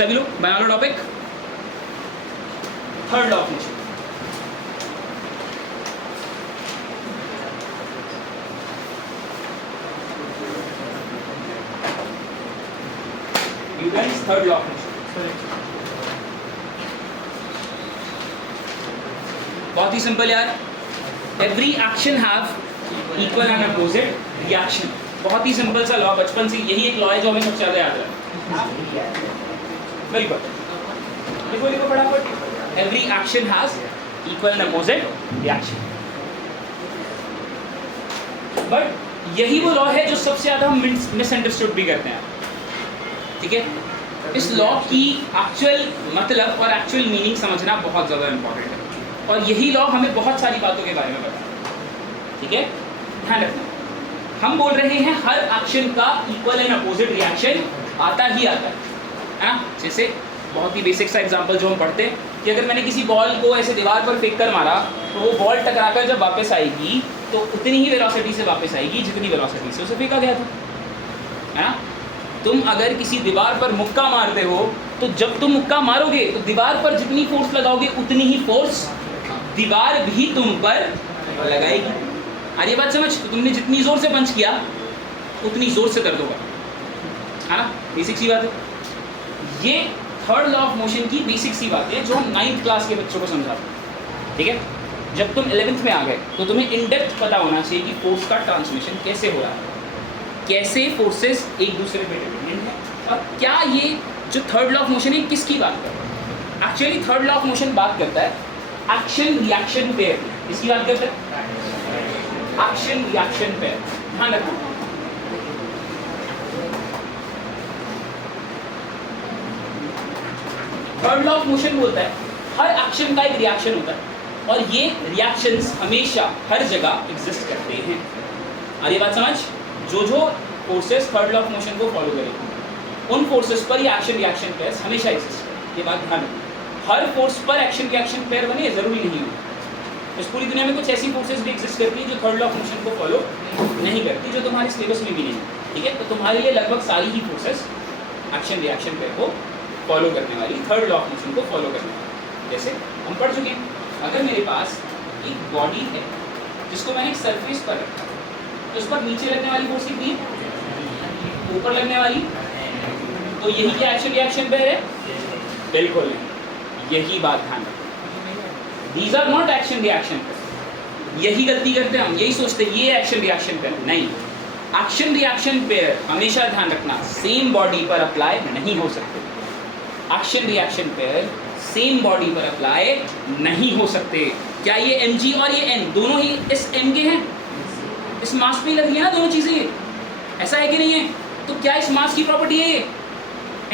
सभी लोग बना लो topic, third law of motion. Newton's third law of motion. बहुत ही सिंपल यार, every action have equal and opposite reaction. बहुत ही सिंपल सा लॉ, बचपन से यही एक लॉ है जो हमें सबसे ज्यादा याद है। बिल्कुल, लिखो लिखो फटाफट, every action has equal and opposite reaction. But यही वो लॉ है जो सबसे ज्यादा हम मिसअंडरस्टूड भी करते हैं, ठीक है। इस लॉ की एक्चुअल मतलब और एक्चुअल मीनिंग समझना बहुत ज़्यादा इंपॉर्टेंट है, और यही लॉ हमें बहुत सारी बातों के बारे में बताता है, ठीक है। ध्यान रखना, हम बोल रहे हैं हर एक्शन का इक्वल एंड अपोजिट रिएक्शन आता ही आता है ना। जैसे बहुत ही बेसिक सा एग्जांपल जो हम पढ़ते हैं कि अगर मैंने किसी बॉल को ऐसे दीवार पर फेंक कर मारा तो वो बॉल टकराकर जब वापस आएगी तो उतनी ही वेलोसिटी से वापस आएगी जितनी वेलोसिटी से उसे फेंका गया था, है ना। तुम अगर किसी दीवार पर मुक्का मारते हो तो जब तुम मुक्का मारोगे तो दीवार पर जितनी फोर्स लगाओगे उतनी ही फोर्स दीवार भी तुम पर लगाएगी। आ रही बात समझ? तो तुमने जितनी जोर से पंच किया उतनी जोर से दर्द होगा, है ना। बेसिक सी बात है। ये थर्ड लॉ ऑफ मोशन की बेसिक सी बात है जो हम 9th क्लास के बच्चों को समझाते हैं, ठीक है। जब तुम 11th में आ गए तो तुम्हें इन डेप्थ पता होना चाहिए कि फोर्स का ट्रांसमिशन कैसे हो रहा है, कैसे फोर्सेस एक दूसरे पे डिपेंडेंट है, और क्या ये जो थर्ड लॉ ऑफ मोशन है किसकी बात करता है। Actually third law of motion बात करता है एक्शन रिएक्शन पेयर। किसकी बात करता है? Action reaction pair. ध्यान रखो, थर्ड लॉ ऑफ मोशन बोलता है हर एक्शन का एक रिएक्शन होता है, और ये रिएक्शंस हमेशा हर जगह एग्जिस्ट करते हैं। आ रही बात समझ? जो जो forces third law of motion को फॉलो करेंगे उन फोर्सेस पर ये एक्शन रिएक्शन पेयर्स हमेशा एग्जिस्ट करें। ये बात ध्यान रखो, हर फोर्स पर एक्शन रिएक्शन पेयर बने ये जरूरी नहीं है। इस पूरी दुनिया में कुछ ऐसी फोर्सेस भी एग्जिस्ट करती है जो थर्ड लॉ ऑफ मोशन को फॉलो नहीं करती, जो तुम्हारे सिलेबस में भी नहीं है, ठीक है। तो तुम्हारे लिए लगभग सारी ही फोर्सेस एक्शन रिएक्शन पेयर को फॉलो करने वाली, थर्ड लॉ ऑफ मोशन को फॉलो करने वाली। जैसे हम पढ़ चुके हैं, अगर मेरे पास एक बॉडी है जिसको मैंने एक सरफेस पर रखा तो उस पर नीचे लगने वाली फोर्स कितनी है? ऊपर लगने वाली। तो यही क्या एक्शन रिएक्शन पेयर है? बिल्कुल नहीं, यही बात ध्यान रखो। These are not action reaction pair। यही गलती करते हैं हम, यही सोचते हैं ये एक्शन रिएक्शन पेयर। नहीं, एक्शन रिएक्शन पेयर हमेशा ध्यान रखना सेम बॉडी पर अप्लाई नहीं हो सकते। Action reaction pair same body पर अप्लाई नहीं हो सकते। क्या ये mg और ये n दोनों ही इस m के हैं? इस मास पे लग रही है ना दोनों चीजें, ये ऐसा है कि नहीं है? तो क्या इस मास की प्रॉपर्टी है ये?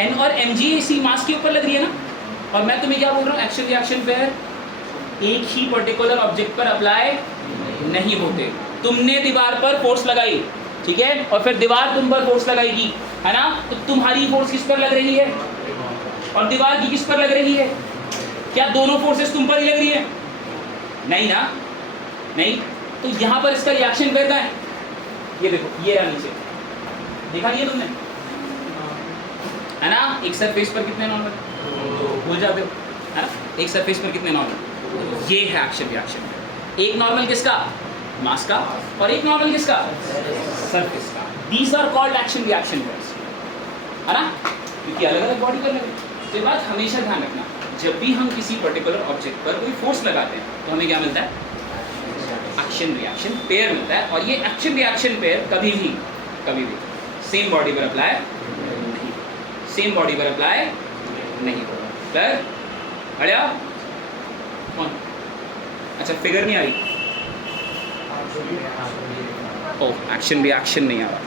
n और mg इसी मास के ऊपर लग रही है ना। और मैं तुम्हें क्या बोल रहा हूँ, एक्शन रिएक्शन पेयर एक ही पर्टिकुलर ऑब्जेक्ट पर अप्लाई नहीं होते। तुमने दीवार पर फोर्स लगाई, ठीक है, और फिर दीवार तुम पर फोर्स लगाएगी, है ना। तो तुम्हारी फोर्स किस पर लग रही है और दीवार की किस पर लग रही है? क्या दोनों फोर्सेस तुम पर ही लग रही है? नहीं ना, नहीं। तो यहाँ पर इसका रिएक्शन पेयर कहाँ है? ये देखो, ये रहा नीचे, देखा नहीं है तुमने, है ना। एक सरफेस पर कितने नॉर्मल भूल जाते हो, है ना। एक सरफेस पर कितने नॉर्मल, ये है एक्शन रिएक्शन। एक नॉर्मल किसका? मास का। और एक नॉर्मल किसका? सरफेस का। These are called action reaction pairs, है ना, क्योंकि अलग अलग बॉडी पर लगे। तो ये बात हमेशा ध्यान रखना, जब भी हम किसी पर्टिकुलर ऑब्जेक्ट पर कोई फोर्स लगाते हैं तो हमें क्या मिलता है? एक्शन रिएक्शन पेयर मिलता है। और ये एक्शन रिएक्शन पेयर कभी भी सेम बॉडी पर अप्लाई नहीं, सेम बॉडी पर अप्लाई नहीं होगा। क्लियर? अड़िया कौन? अच्छा, फिगर नहीं आ रही। ओह, एक्शन रिएक्शन नहीं आ रहा,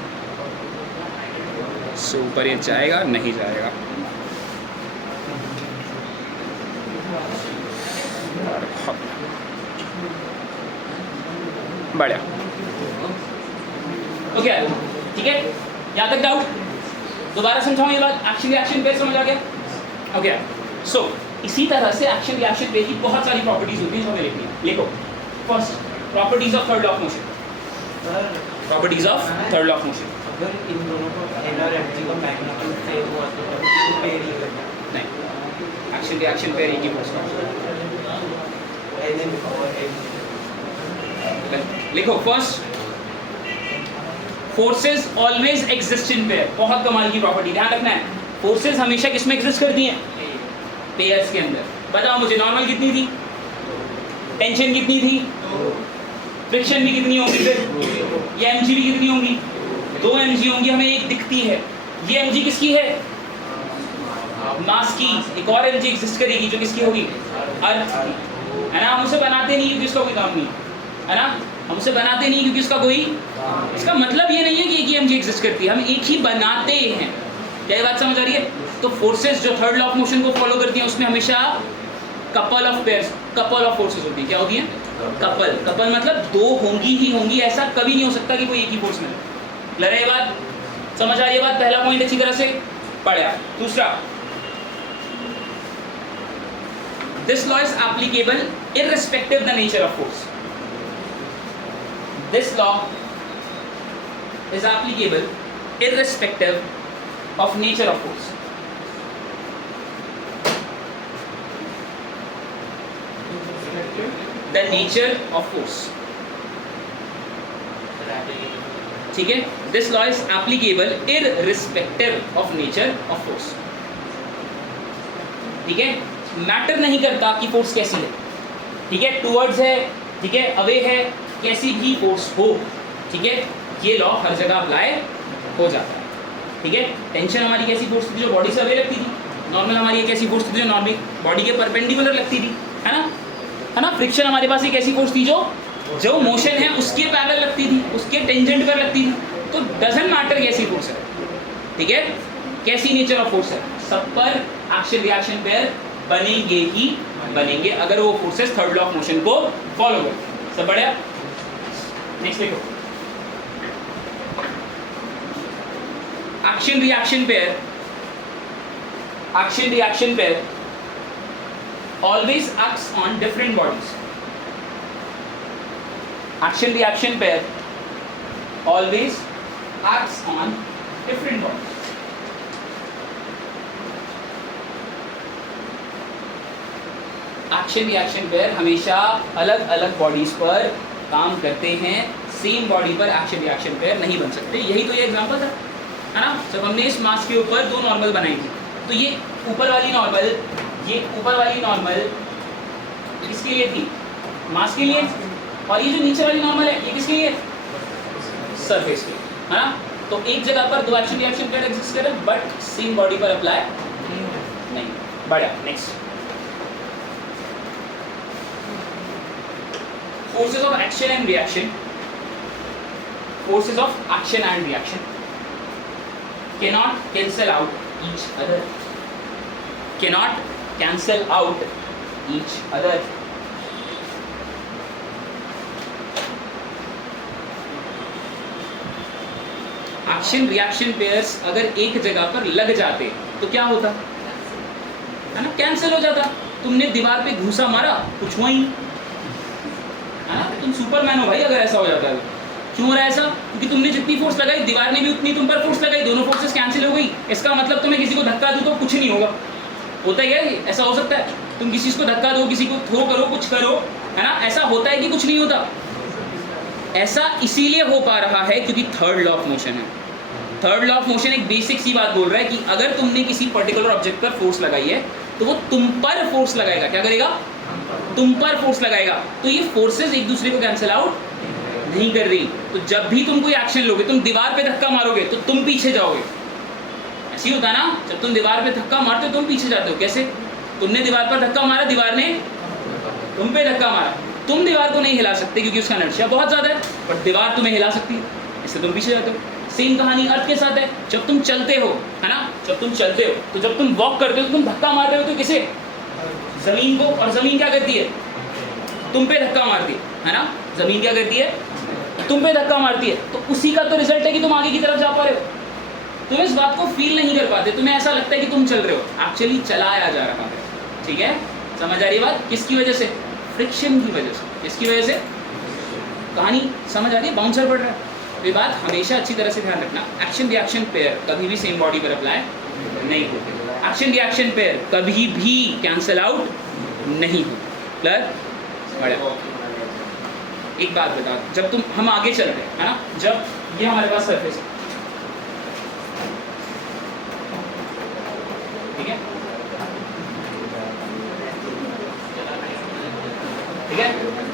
सो ऊपर ये जाएगा नहीं जाएगा। बढ़िया, ओके, ठीक है। यहाँ तक डाउट? दोबारा समझाऊँ ये बात? एक्शन रिएक्शन पेयर समझ आ गया? ओके, सो इसी तरह से एक्शन रिएक्शन पेयर की बहुत सारी प्रॉपर्टीज होती हैं जो हमें लिखनी है। लिखो, first, properties of third law of motion. Properties of third law of motion. अगर इन दोनों को एन और एम जी का मैग्नीट्यूड सेम हुआ तो पेयर ही करना। एक्शन रिएक्शन पेयर एक ही फोर्स का। लिखो first, forces always exist in pair. बहुत कमाल की प्रॉपर्टी, ध्यान रखना है। फोर्सेस हमेशा किसमें एग्जिस्ट करती हैं? पेयर्स के अंदर। बताओ मुझे, नॉर्मल कितनी थी, टेंशन कितनी थी, फ्रिक्शन भी कितनी होगी, फिर ये mg भी कितनी होंगी, 2 mg होंगी। हमें एक दिखती है, ये mg किसकी है? मास की। एक और mg एग्जिस्ट करेगी जो किसकी होगी? अर्थ की, है ना। हम उसे बनाते नहीं क्योंकि इसका कोई काम नहीं है ना। हम उसे बनाते नहीं क्योंकि इसका कोई, इसका मतलब ये नहीं है कि एक ही mg एग्जिस्ट करती है, हम एक ही बनाते हैं। क्या ये बात समझ आ रही है? तो फोर्सेस जो थर्ड लॉ ऑफ मोशन को फॉलो करती हैं उसमें हमेशा couple of pairs, couple of forces होती है। क्या होती है? कपल। कपल मतलब 2 होंगी ही होंगी, ऐसा कभी नहीं हो सकता कि कोई एक ही फोर्स में। क्लियर है ये बात? समझ आ रही है बात? पहला पॉइंट अच्छी तरह से पढ़ा। दूसरा, this law is applicable irrespective the nature of force. This law is applicable irrespective of nature of force. The nature of force. ठीक है, this law is applicable irrespective of nature of force. ठीक है, matter नहीं करता कि force कैसी है। ठीक है, टूवर्ड्स है, ठीक है, अवे है, कैसी भी फोर्स हो, ठीक है, ये लॉ हर जगह अप्लाई हो जाता है। ठीक है, टेंशन हमारी कैसी फोर्स थी जो बॉडी से अवे लगती थी, नॉर्मल हमारी एक ऐसी फोर्स थी जो नॉर्मल बॉडी के परपेंडिकुलर लगती थी, है ना, है ना। फ्रिक्शन हमारे पास एक ऐसी फोर्स थी जो मोशन है उसके पैरेलल लगती थी, उसके टेंजेंट पर लगती थी। तो डजंट मैटर कैसी फोर्स है, ठीक है, कैसी नेचर ऑफ फोर्स है, सब पर एक्शन रिएक्शन पेयर बनेंगे ही बनेंगे अगर वो forces third law of motion को फॉलो करते। सब बढ़िया। नेक्स्ट देखो, action reaction pair always acts on different bodies. Action reaction pair always acts on different bodies. Action reaction pair हमेशा अलग अलग बॉडीज पर काम करते हैं, सेम बॉडी पर एक्शन रिएक्शन पेयर नहीं बन सकते। यही तो ये एग्जांपल था, है ना। जब हमने इस मास के ऊपर 2 नॉर्मल बनाई थी, तो ये ऊपर वाली नॉर्मल किसके लिए थी? मास के लिए। और ये जो नीचे वाली नॉर्मल है ये किसके लिए? सरफेस के, है ना। तो एक जगह पर 2 एक्शन रिएक्शन पेयर एग्जिस्ट करे बट सेम बॉडी पर अप्लाई नहीं। बढ़िया। Next, forces of action and reaction, forces of action and reaction cannot cancel out each other, cannot cancel out each other. Action reaction pairs अगर एक जगह पर लग जाते तो क्या होता, है ना, कैंसिल हो जाता। तुमने दीवार पे घूसा मारा, कुछ हुआ ही, है ना। तुम सुपरमैन हो भाई अगर ऐसा हो जाता है। क्यों हो रहा है ऐसा? क्योंकि तुमने जितनी फोर्स लगाई दीवार ने भी उतनी तुम पर फोर्स लगाई, दोनों फोर्सेस कैंसिल हो गई। इसका मतलब तुम्हें किसी को धक्का दो तो कुछ नहीं होगा। होता ही है, ऐसा हो सकता है। तुम किसी को धक्का दो, किसी को थ्रो करो, कुछ करो, है ना, ऐसा होता है कि कुछ नहीं होता। ऐसा इसीलिए हो पा रहा है क्योंकि थर्ड लॉ ऑफ मोशन है। थर्ड लॉ ऑफ मोशन एक बेसिक सी बात बोल रहा है कि अगर तुमने किसी पर्टिकुलर ऑब्जेक्ट पर फोर्स लगाई है तो वो तुम पर फोर्स लगाएगा। क्या करेगा? तुम पर फोर्स लगाएगा। तो ये फोर्सेस एक दूसरे को कैंसिल आउट नहीं कर रही। तो जब भी तुम कोई एक्शन लोगे, तुम दीवार पे धक्का मारोगे तो तुम पीछे जाओगे। ऐसी होता ना, जब तुम दीवार पे धक्का मारते हो तुम पीछे जाते हो। कैसे? तुमने दीवार पर धक्का मारा, दीवार ने तुम पे धक्का मारा। तुम दीवार को नहीं हिला सकते क्योंकि उसका इनर्शिया बहुत ज़्यादा है, बट दीवार तुम्हें हिला सकती है, इससे तुम पीछे जाते हो। सेम कहानी अर्थ के साथ है। जब तुम चलते हो, है ना, जब तुम चलते हो तो जब तुम वॉक करते हो तो तुम धक्का मार रहे हो तो किसे? ज़मीन को। और ज़मीन क्या करती है? तुम पे धक्का मारती है ना। ज़मीन क्या करती है? तुम पे धक्का मारती है। तो उसी का तो रिजल्ट है कि तुम आगे की तरफ जा पा रहे हो। तुम इस बात को फील नहीं कर पाते, तुम्हें ऐसा लगता है कि तुम चल रहे हो, एक्चुअली चलाया जा रहा है। ठीक है, समझ आ रही बात? किसकी वजह से? फ्रिक्शन की वजह से। किसकी वजह से? कहानी समझ आ रही है? बाउंसर पड़ रहा है। तो ये बात हमेशा अच्छी तरह से ध्यान रखना, एक्शन रिएक्शन पेयर कभी भी सेम बॉडी पर अप्लाई नहीं होते। एक्शन रिएक्शन पेयर कभी भी कैंसिल आउट नहीं हो। क्लियर? बढ़िया। एक बात बता, जब हम आगे चल रहे हैं, है ना, जब ये हमारे पास सरफेस है, ठीक है, ठीक है,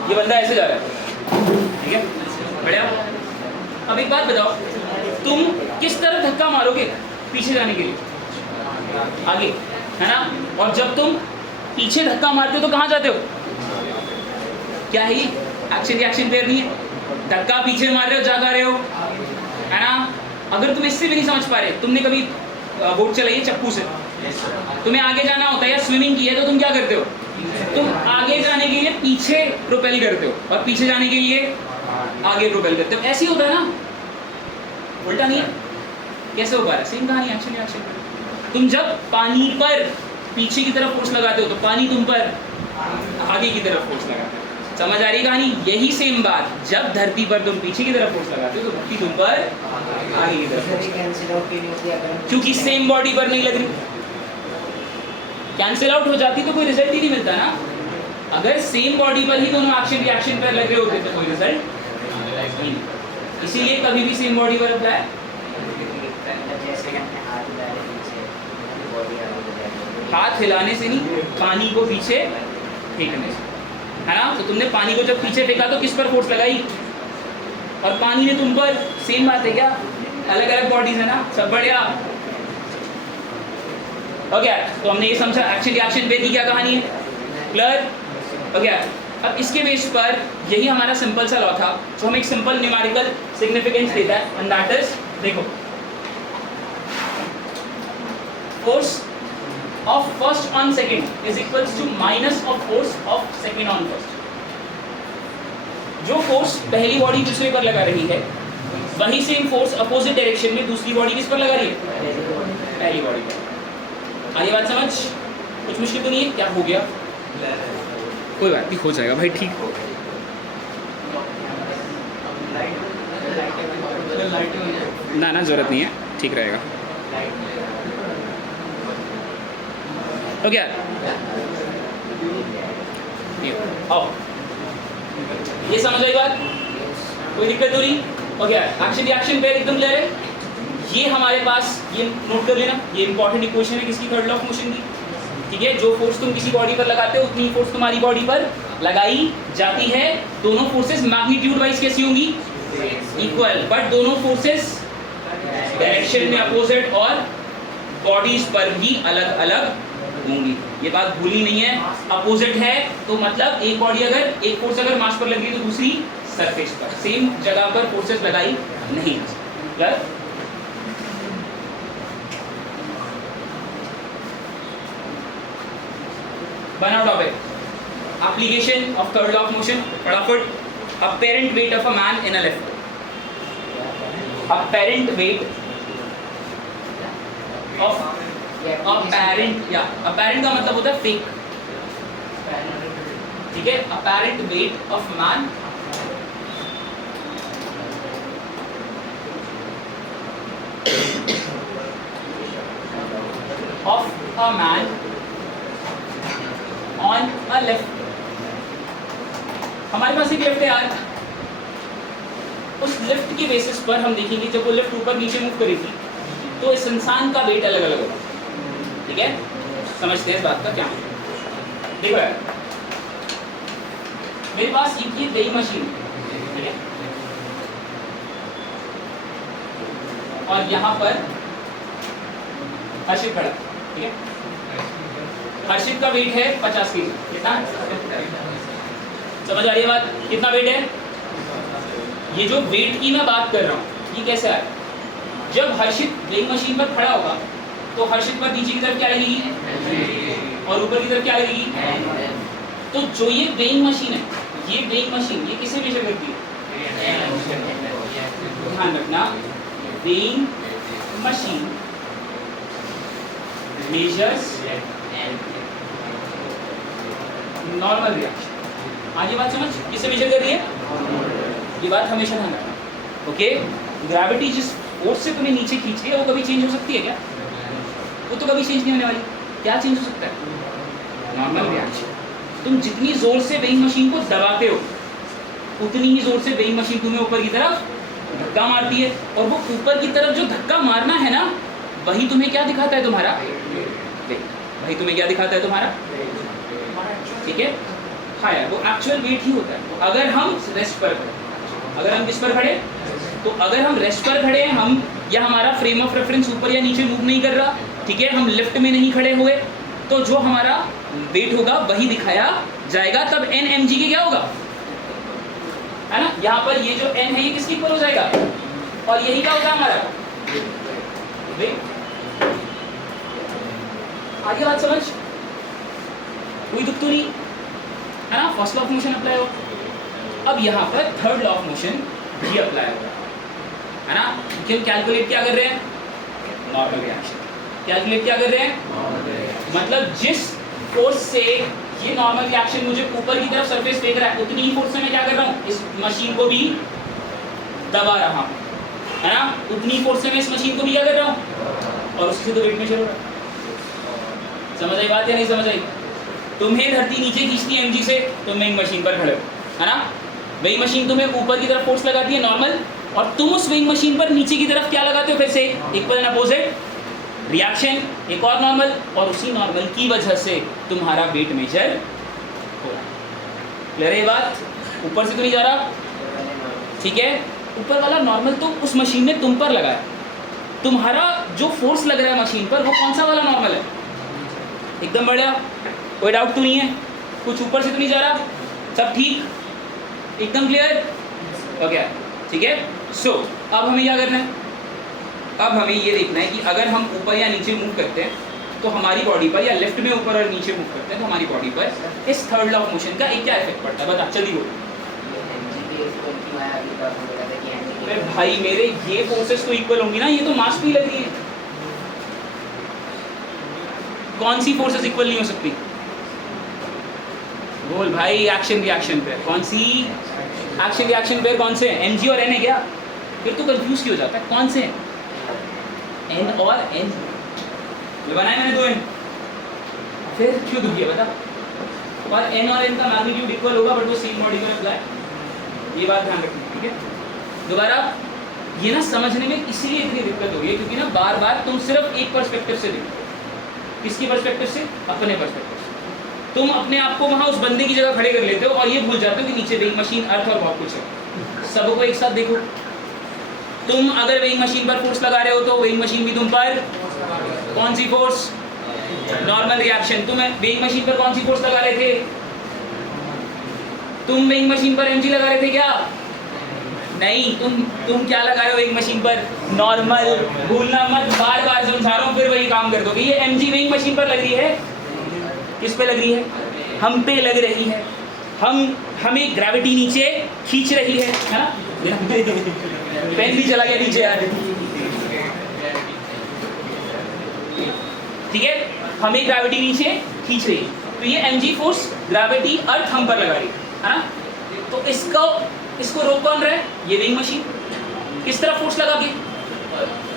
ये बंदा ऐसे जा रहा है, ठीक है, बढ़िया। अब एक बात बताओ, तुम किस तरफ धक्का मारोगे पीछे जाने के लिए? आगे, है ना? और जब तुम पीछे धक्का मारते हो तो कहाँ जाते हो? क्या है ये? एक्शन रिएक्शन पेयर नहीं है। धक्का पीछे मार रहे हो, जा रहे हो, है ना? अगर तुम इससे भी नहीं समझ पा रहे, तुमने कभी बोट चलाई है चप्पू से, तुम्हें आगे जाना होता है या स्विमिंग की है तो तुम क्या करते हो? तुम आगे जाने के लिए पीछे प्रोपेल करते हो और पीछे जाने के लिए आगे प्रोपेल करते हो। ऐसे ही होता है ना, उल्टा नहीं है। कैसे हो पा रहा है? सेम कहानी, एक्शन रिएक्शन। तुम जब पानी पर पीछे की तरफ फोर्स लगाते हो तो पानी तुम पर आगे की तरफ फोर्स लगाता है। समझ आ रही कहानी? यही सेम बात, जब धरती पर तुम पीछे की तरफ फोर्स लगाते हो तो धरती तुम पर आगे की तरफ, क्योंकि सेम बॉडी पर नहीं लग रही। कैंसिल आउट हो जाती तो कोई रिजल्ट ही नहीं मिलता ना। अगर सेम बॉडी पर ही दोनों एक्शन रिएक्शन पर लग रहे होते तो कोई रिजल्ट नहीं। इसीलिए कभी भी सेम बॉडी पर अप्लाई, हाथ हिलाने से नहीं, पानी को पीछे फेंकने से, है ना? तो तुमने पानी को जब पीछे फेंका तो किस पर फोर्स लगाई? और पानी ने तुम पर। सेम बात है क्या? अलग अलग बॉडीज है ना, सब बढ़िया। ओके, तो हमने ये समझा एक्शन रिएक्शन पेयर की क्या कहानी है। क्लियर? ओके, अब इसके बेस पर यही हमारा सिंपल सा लॉ था जो हमें एक सिंपल न्यूमेरिकल सिग्निफिकेंस देता है, एंड दैट इज, देखो, force of first on second is equals to minus of force of second on first। जो फोर्स पहली बॉडी दूसरे पर लगा रही है वही सेम फोर्स अपोजिट डायरेक्शन में दूसरी बॉडी किस पर लगा रही है? पहली बॉडी पर। आगे बात समझ? कुछ मुश्किल तो नहीं है? क्या हो गया? कोई बात नहीं, हो जाएगा भाई, ठीक हो। ना ना, जरूरत नहीं है, ठीक रहेगा। हो गया? आओ, ये समझ आई बात? कोई दिक्कत तो नहीं? हो गया? एक्शन रिएक्शन पेयर एकदम क्लियर है। ये हमारे पास, ये नोट कर लेना, ये इंपॉर्टेंट इक्वेशन है किसकी? थर्ड लॉ ऑफ मोशन की। ठीक है, जो फोर्स तुम किसी बॉडी पर लगाते हो उतनी फोर्स तुम्हारी बॉडी पर लगाई जाती है। दोनों फोर्सेस मैग्नीट्यूड वाइज कैसी होंगी? इक्वल, बट दोनों फोर्सेस डायरेक्शन में अपोजिट और बॉडीज पर भी अलग अलग होंगी। ये बात भूली नहीं है। अपोजिट है तो मतलब एक बॉडी अगर, एक फोर्स अगर मास पर लगी तो दूसरी सरफेस पर, सेम जगह पर फोर्सेस लगाई नहीं। क्लियर? बनाओ topic, application of third law of motion. फटाफट। Apparent weight of a man in a lift. Apparent weight of, apparent, या apparent का मतलब होता है फेक, ठीक है? apparent weight of man of a man on a lift। हमारे पास एक लिफ्ट है यार, उस लिफ्ट के बेसिस पर हम देखेंगे जब वो लिफ्ट ऊपर नीचे मूव करेगी तो इस इंसान का वेट अलग अलग होगा। ठीक है, समझते हैं इस बात का क्या? देखो यार, मेरे पास ये वेइंग मशीन, ठीक है, और यहाँ पर हर्षित खड़ा, ठीक है। हर्षित का वेट है 50 kg। कितना? समझ आ रही है बात? कितना वेट है? ये जो वेट की मैं बात कर रहा हूँ ये कैसे आया? जब हर्षित वेइंग मशीन पर खड़ा होगा तो हर्षित पर नीचे की तरफ क्या लगेगी और ऊपर की तरफ क्या लगेगी? तो जो ये वेइंग मशीन है, ये वेइंग मशीन ये किसे मेजर करती है? ध्यान रखना, weighing machine measures normal reaction. आज ये बात समझ, किसे मेजर कर रही है? ये बात हमेशा ध्यान रखना। ओके, ग्रेविटी जिस फोर्स से तुम्हें नीचे खींच रही है वो कभी चेंज हो सकती है क्या? वो तो कभी चेंज नहीं होने वाली। क्या चेंज हो सकता है? Normal reaction. तुम जितनी जोर से वेइंग मशीन को दबाते हो उतनी ही जोर से वेइंग मशीन तुम्हें ऊपर की तरफ धक्का मारती है, और वो ऊपर की तरफ जो धक्का मारना है ना, वही तुम्हें क्या दिखाता है? तुम्हारा वेट। वही तुम्हें क्या दिखाता है? तुम्हारा, ठीक है? हाँ यार, वो एक्चुअल वेट ही होता है। तो अगर हम रेस्ट पर खड़े, अगर हम किस पर खड़े, तो अगर हम रेस्ट पर खड़े हैं, हम या हमारा फ्रेम ऑफ रेफरेंस ऊपर या नीचे मूव नहीं कर रहा, ठीक है, हम लिफ्ट में नहीं खड़े हुए, तो जो हमारा वेट होगा वही दिखाया जाएगा। तब एन एम जी के क्या होगा, है ना? यहाँ पर ये जो एन है ये किसके इक्वल हो जाएगा, और यही क्या होगा हमारा वेट। आगे बात समझ, कोई दुख तो नहीं है ना? First law of motion apply हो। अब यहाँ पर थर्ड लॉ ऑफ मोशन भी अप्लाई होगा, है ना? क्यों कैलकुलेट क्या कर रहे हैं? Normal reaction. कैलकुलेट क्या कर रहे हैं? मतलब जिस फोर्स से ये नॉर्मल रिएक्शन मुझे ऊपर की तरफ सरफेस फेंक रहा है, उतनी ही फोर्स से मैं क्या कर रहा हूँ? इस मशीन को भी दबा रहा हूँ, है ना? उतनी फोर्स से मैं इस मशीन को भी क्या कर रहा हूँ, और उससे तो वेट मेजर हो रहा है। समझ आई बात या नहीं समझ आई? तुम्हें धरती नीचे खींचती है एमजी से, तुम वेइंग मशीन पर खड़े हो, है ना? वेइंग मशीन तुम्हें ऊपर की तरफ फोर्स लगाती है नॉर्मल, और तुम उस वेइंग मशीन पर नीचे की तरफ क्या लगाते हो? फिर से इक्वल एंड अपोजिट रिएक्शन, एक और नॉर्मल, और उसी नॉर्मल की वजह से तुम्हारा वेट मेजर हो रहा है। क्लियर है ये बात? ऊपर से तो नहीं जा रहा, ठीक है? ऊपर वाला नॉर्मल तो उस मशीन ने तुम पर लगाया, तुम्हारा जो फोर्स लग रहा है मशीन पर वो कौन सा वाला नॉर्मल है? एकदम बढ़िया, कोई डाउट तो नहीं है? कुछ ऊपर से तो नहीं जा रहा? सब ठीक, एकदम क्लियर? ओके, ठीक है। सो अब हमें क्या करना है? अब हमें ये देखना है कि अगर हम ऊपर या नीचे मूव करते हैं तो हमारी बॉडी पर, या लेफ्ट में ऊपर और नीचे मूव करते हैं तो हमारी बॉडी पर इस थर्ड लॉ ऑफ मोशन का एक क्या इफेक्ट पड़ता है? बता, जल्दी बोल। अरे भाई मेरे, ये फोर्सेस तो इक्वल होंगी ना, ये तो मास पे लग रही है। कौन सी फोर्सेस इक्वल नहीं हो सकती? बोल भाई। Action reaction pair. कौन सी एक्शन रिएक्शन पेयर? कौन से? एम जी और एन है क्या? फिर तो कंफ्यूज क्यों हो जाता है? कौन से हैं? एन और एन बनाए मैंने, दो एन, फिर क्यों दुखी है बता? और एन और एन का मैग्नीट्यूड इक्वल होगा, बट वो सेम बॉडी में अप्लाई। ये बात ध्यान रखनी, ठीक है? दोबारा ये ना समझने में इसलिए इतनी दिक्कत हो रही है क्योंकि ना बार बार तुम सिर्फ एक पर्सपेक्टिव से देखो। किसकी पर्सपेक्टिव से? अपने पर्सपेक्टिव से। तुम अपने आप को वहाँ उस बंदे की जगह खड़े कर लेते हो और ये भूल जाते हो कि नीचे वेइंग मशीन, अर्थ और बहुत कुछ है। सबको एक साथ देखो। तुम अगर वेइंग मशीन पर फोर्स लगा रहे हो तो वेइंग मशीन भी तुम पर कौन सी फोर्स? Normal reaction. तुम वेइंग मशीन पर कौन सी फोर्स लगा रहे थे? तुम वेइंग मशीन पर एमजी लगा रहे थे क्या? नहीं, तुम क्या लगा रहे हो वेइंग मशीन पर? नॉर्मल। भूलना मत, बार बार समझा रहा हूँ, फिर वही काम कर दोगे। ये एमजी वेइंग मशीन पर लग रही है, किस पे लग रही है? हम पे लग रही है। हमें ग्रेविटी नीचे खींच रही है ना? पेन भी चला गया नीचे यार, ठीक है? हमें ग्रेविटी नीचे खींच रही है, तो ये एमजी फोर्स ग्रेविटी अर्थ हम पर लगा रही है ना? तो इसको रोक कौन रहा है? ये वेइंग मशीन। किस तरफ फोर्स लगा के?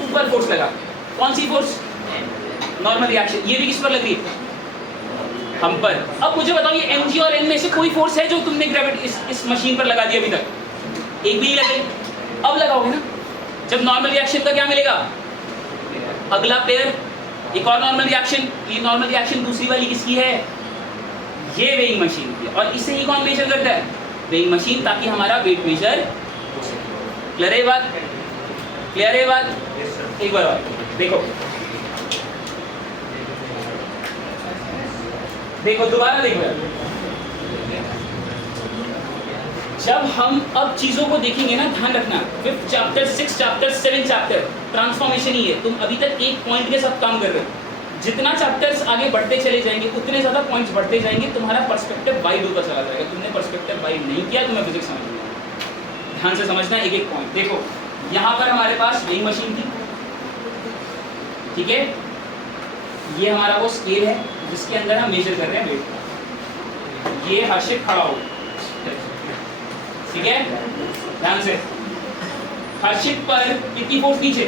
ऊपर फोर्स लगा। कौन सी फोर्स? Normal reaction. ये भी किस पर लग रही है? हम पर। अब मुझे बताओ, ये एमजी और एन में से कोई फोर्स है जो तुमने ग्रेविटी इस मशीन पर लगा दी अभी तक? एक भी नहीं लगे। अब लगाओगे ना, जब नॉर्मल रिएक्शन का क्या मिलेगा? अगला पेयर, एक और नॉर्मल रिएक्शन। ये नॉर्मल रिएक्शन दूसरी वाली किसकी है? ये वेइंग मशीन की। और इसे ही कौन मेजर करता है? वेइंग मशीन, ताकि हमारा वेट मेजर। क्लियर है बात? क्लियर है बात? एक बार और देखो, दोबारा देखो यार। जब हम अब चीजों को देखेंगे ना, ध्यान रखना, 5th chapter, 6th chapter, 7th chapter transformation ही है। तुम अभी तक एक पॉइंट के साथ काम कर रहे हो। जितना चैप्टर्स आगे बढ़ते चले जाएंगे उतने ज्यादा पॉइंट्स बढ़ते जाएंगे, तुम्हारा पर्सपेक्टिव वाइड होता चला जाएगा। तुमने पर्सपेक्टिव वाइड नहीं किया, तुम्हें फिजिक्स समझ नहीं आएगा। ध्यान से समझना एक एक पॉइंट। देखो, यहाँ पर हमारे पास वेइंग मशीन थी, ठीक है? ये हमारा वो स्केल है जिसके अंदर हम मेजर कर रहे हैं वेट। ये हर्षित खड़ा हो, ठीक है? ध्यान से। हर्षित पर कितनी फोर्स नीचे?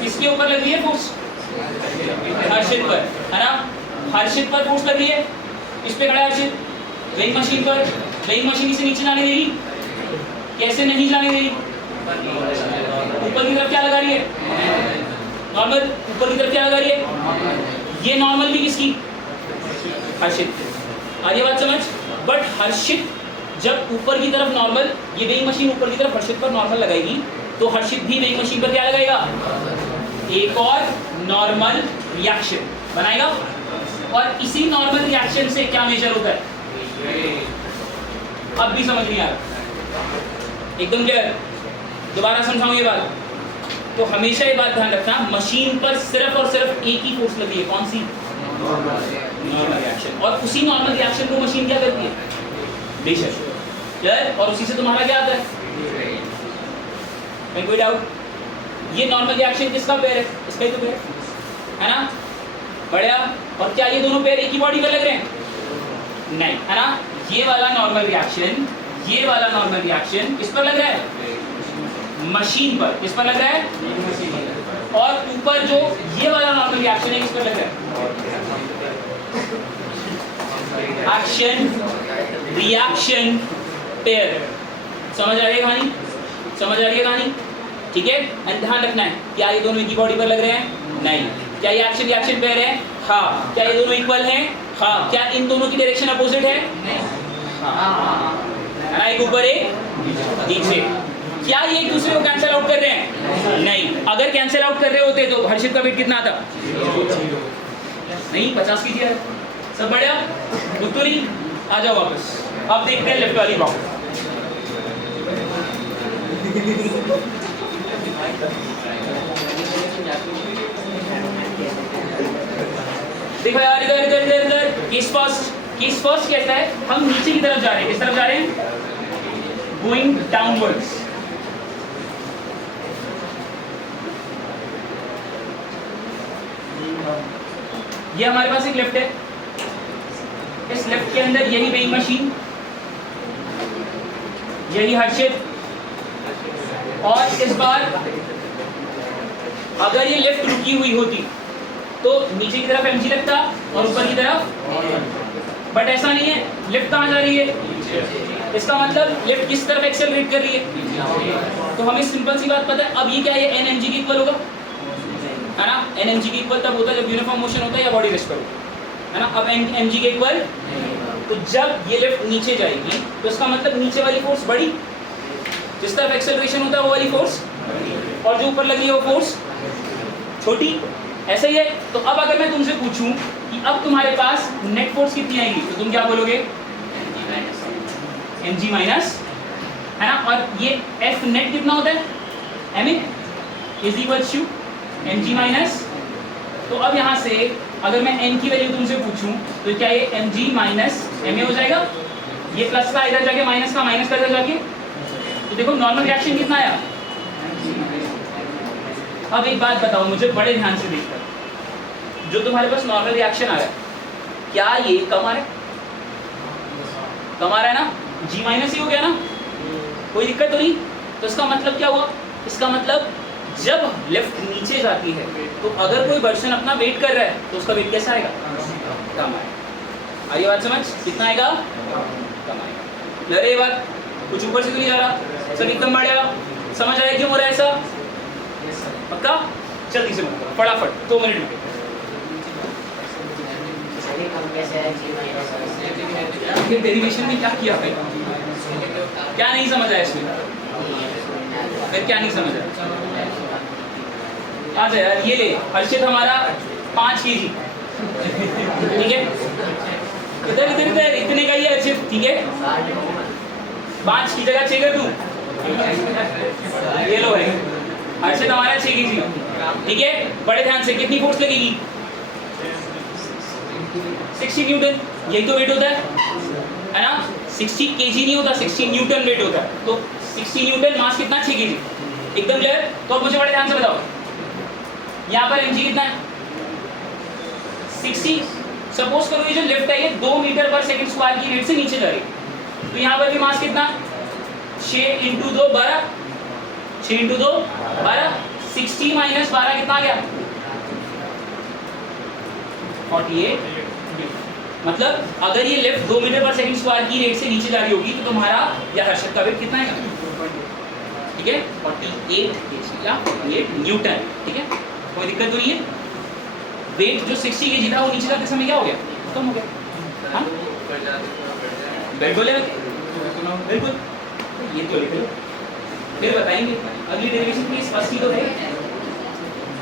किसके ऊपर लग रही है फोर्स? हर्षित पर, है ना? हर्षित पर फोर्स लग रही है, इस पे खड़ा है हर्षित, वेइंग मशीन पर, वेइंग मशीन इसे नीचे जाने देगी? कैसे नहीं जाने देगी? ऊपर की तरफ क्या लगा रही है? नॉर्मल। ऊपर की तरफ क्या लगा रही है? ये नॉर्मल भी किसकी? हर्षित। आ रही बात समझ? बट हर्षित जब ऊपर की तरफ नॉर्मल, ये वेइंग मशीन ऊपर की तरफ हर्षित पर नॉर्मल लगाएगी, तो हर्षित भी वेइंग मशीन पर क्या लगाएगा? एक और नॉर्मल रिएक्शन बनाएगा। और इसी नॉर्मल रिएक्शन से क्या मेजर होता है? अब भी समझ नहीं आ रहा? एकदम क्लियर? दोबारा समझाऊं ये बात? तो हमेशा ये बात ध्यान रखना, मशीन पर सिर्फ और सिर्फ एक ही फोर्स लगी है, कौन सी? Normal reaction. और उसी नॉर्मल रिएक्शन को मशीन क्या करती है? बेशक। क्लियर? और उसी से तुम्हारा क्या आता है? कोई डाउट? ये नॉर्मल रिएक्शन किसका पेयर है? इसका ही तो पेयर है ना? बढ़िया। और क्या ये दोनों पेयर एक ही बॉडी पर लग रहे हैं? नहीं, है ना? ये वाला नॉर्मल रिएक्शन, ये वाला नॉर्मल रिएक्शन किस पर लग रहा है? मशीन पर। किस पर लग रहा है? और ऊपर जो ये वाला नॉर्मल रिएक्शन है किस पर लग रहा है? Action reaction pair. समझ आ रही है कहानी? समझ आ रही है कहानी? ठीक है? ध्यान रखना है, क्या ये दोनों एक ही बॉडी पर लग रहे हैं? नहीं। क्या ये एक्शन रिएक्शन पेयर है? हाँ। क्या ये दोनों इक्वल हैं? हाँ। क्या इन दोनों की डायरेक्शन अपोजिट है? हाँ। एक ऊपर एक नीचे। क्या ये एक दूसरे को कैंसिल आउट कर रहे हैं? नहीं। अगर कैंसिल आउट कर रहे होते तो हर्षित का वेट कितना आता? नहीं, 50 कीजिए। सब बढ़िया? उत्तरी आ जाओ वापस। अब देखते हैं लेफ्ट वाली ब्लॉक। देखो यार, इधर इधर इधर इधर केस फर्स्ट कहता है हम नीचे की तरफ जा रहे हैं। किस तरफ जा रहे हैं? Going downwards. ये हमारे पास एक लेफ्ट है, इस लेफ्ट के अंदर यही वेइंग मशीन, यही हर्षित। और इस बार अगर ये लिफ्ट रुकी हुई होती तो नीचे की तरफ mg लगता और ऊपर की तरफ, बट ऐसा नहीं है। लिफ्ट कहाँ जा रही है? इसका मतलब लिफ्ट किस तरफ एक्सेलरेट कर रही है? तो हमें सिंपल सी बात पता है। अब ये क्या है? n mg के इक्वल होगा, है ना? n mg के इक्वल तब होता है जब यूनिफॉर्म मोशन होता है या बॉडी रेस्ट पर होता है ना? अब mg के इक्वल, तो जब ये लिफ्ट नीचे जाएगी तो इसका मतलब नीचे वाली फोर्स बड़ी, जिस तरफ एक्सेलरेशन होता है वो वाली फोर्स, और जो ऊपर लगी है वो फोर्स छोटी। ऐसा ही है। तो अब अगर मैं तुमसे पूछूं कि अब तुम्हारे पास नेट फोर्स कितनी आएगी, तो तुम क्या बोलोगे? mg माइनस, है ना? और ये F नेट कितना होता है? ma is equals to mg minus. तो अब यहाँ से अगर मैं n की वैल्यू तुमसे पूछूं तो क्या ये mg माइनस ma हो जाएगा? ये प्लस का इधर जाके माइनस का इधर जाके, तो देखो नॉर्मल रिएक्शन कितना आया? अब एक बात बताओ मुझे बड़े ध्यान से देखकर, जो तुम्हारे पास नॉर्मल रिएक्शन आ रहा है, क्या ये कम आ रहा है? कम आ रहा है ना? G माइनस ही हो गया ना? कोई दिक्कत तो नहीं? तो इसका मतलब क्या हुआ? इसका मतलब जब लेफ्ट नीचे जाती है तो अगर कोई पर्सन अपना वेट कर रहा है तो उसका वेट कैसा आएगा? कम आएगा। आइए बात समझ? कितना आएगा? कम आएगा। ये बात कुछ ऊपर से तो नहीं जा रहा, सब एकदम बढ़िया। समझ आया क्यों हो रहा है ऐसा? पक्का? जल्दी से फटाफट 2 मिनट में। डेरिवेशन में क्या किया है? क्या नहीं समझ आया इसमें? फिर क्या नहीं समझ आया? अच्छा यार, ये ले हर्षित हमारा 5 kg, ठीक है? इधर इधर इधर इतने का ही है हर्षित, ठीक है? 5 की जगह 6 कर दूं? ये लो है हर्षित हमारा 6 kg, ठीक है? बड़े ध्यान से, कितनी फोर्स लगेगी? 60 न्यूटन। यही तो वेट होता है ना? 60 kg नहीं होता, 60 न्यूटन वेट होता है। तो 60 न्यूटन मास कितना? 6 kg। एकदम क्लियर? तो अब मुझे बड़े ध्यान से बताओ, यहाँ पर mg कितना है? 60। सपोज करो ये जो लिफ्ट है ये 2 मीटर पर सेकंड स्क्वायर की रेट से नीचे जा रही है, तो यहाँ पर भी मास कितना? 6 × 2 12, 6 × 2 12। 60 - 12 कितना आ गया? 48 न्यूटन। मतलब अगर ये लिफ्ट 2 मीटर पर सेकंड स्क्वायर की रेट से नीचे जा रही होगी तो तुम्हारा या हर्षद का वेट कितना आएगा? ठीक है, 48 kg या 48 न्यूटन। ठीक है, कोई दिक्कत तो नहीं है। वेट जो 60 kg था वो नीचे जाते समय क्या हो गया? कम हो गया। हाँ बिल्कुल है, बिल्कुल। ये तो लिख लो, फिर बताएंगे अगली डेरिवेशन प्लीज। फर्स्ट की तो है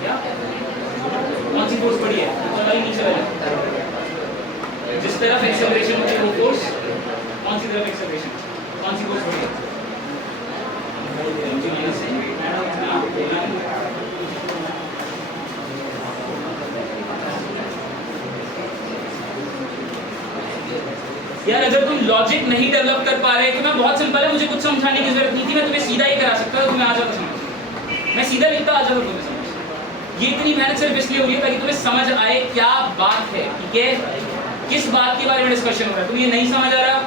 क्या, कौन सी फोर्स बड़ी है? ऊपर वाली नीचे वाली? जिस तरफ एक्सेलरेशन होती है वो फोर्स, कौन सी तरफ एक्सेलरेशन, कौन सी फोर्स बड़ी है? यार अगर तुम लॉजिक नहीं डेवलप कर पा रहे तो मैं बहुत सिंपल है, मुझे कुछ समझाने की जरूरत नहीं थी, मैं तुम्हें सीधा ही करा सकता था, तुम्हें आ जाता समझ। मैं सीधा लिखता आ जाता तुम्हें समझ। ये इतनी मेहनत सिर्फ इसलिए हो रही है ताकि तुम्हें समझ आए क्या बात है। ठीक है, किस बात के बारे में डिस्कशन हो रहा है। तुम्हें ये नहीं समझ आ रहा,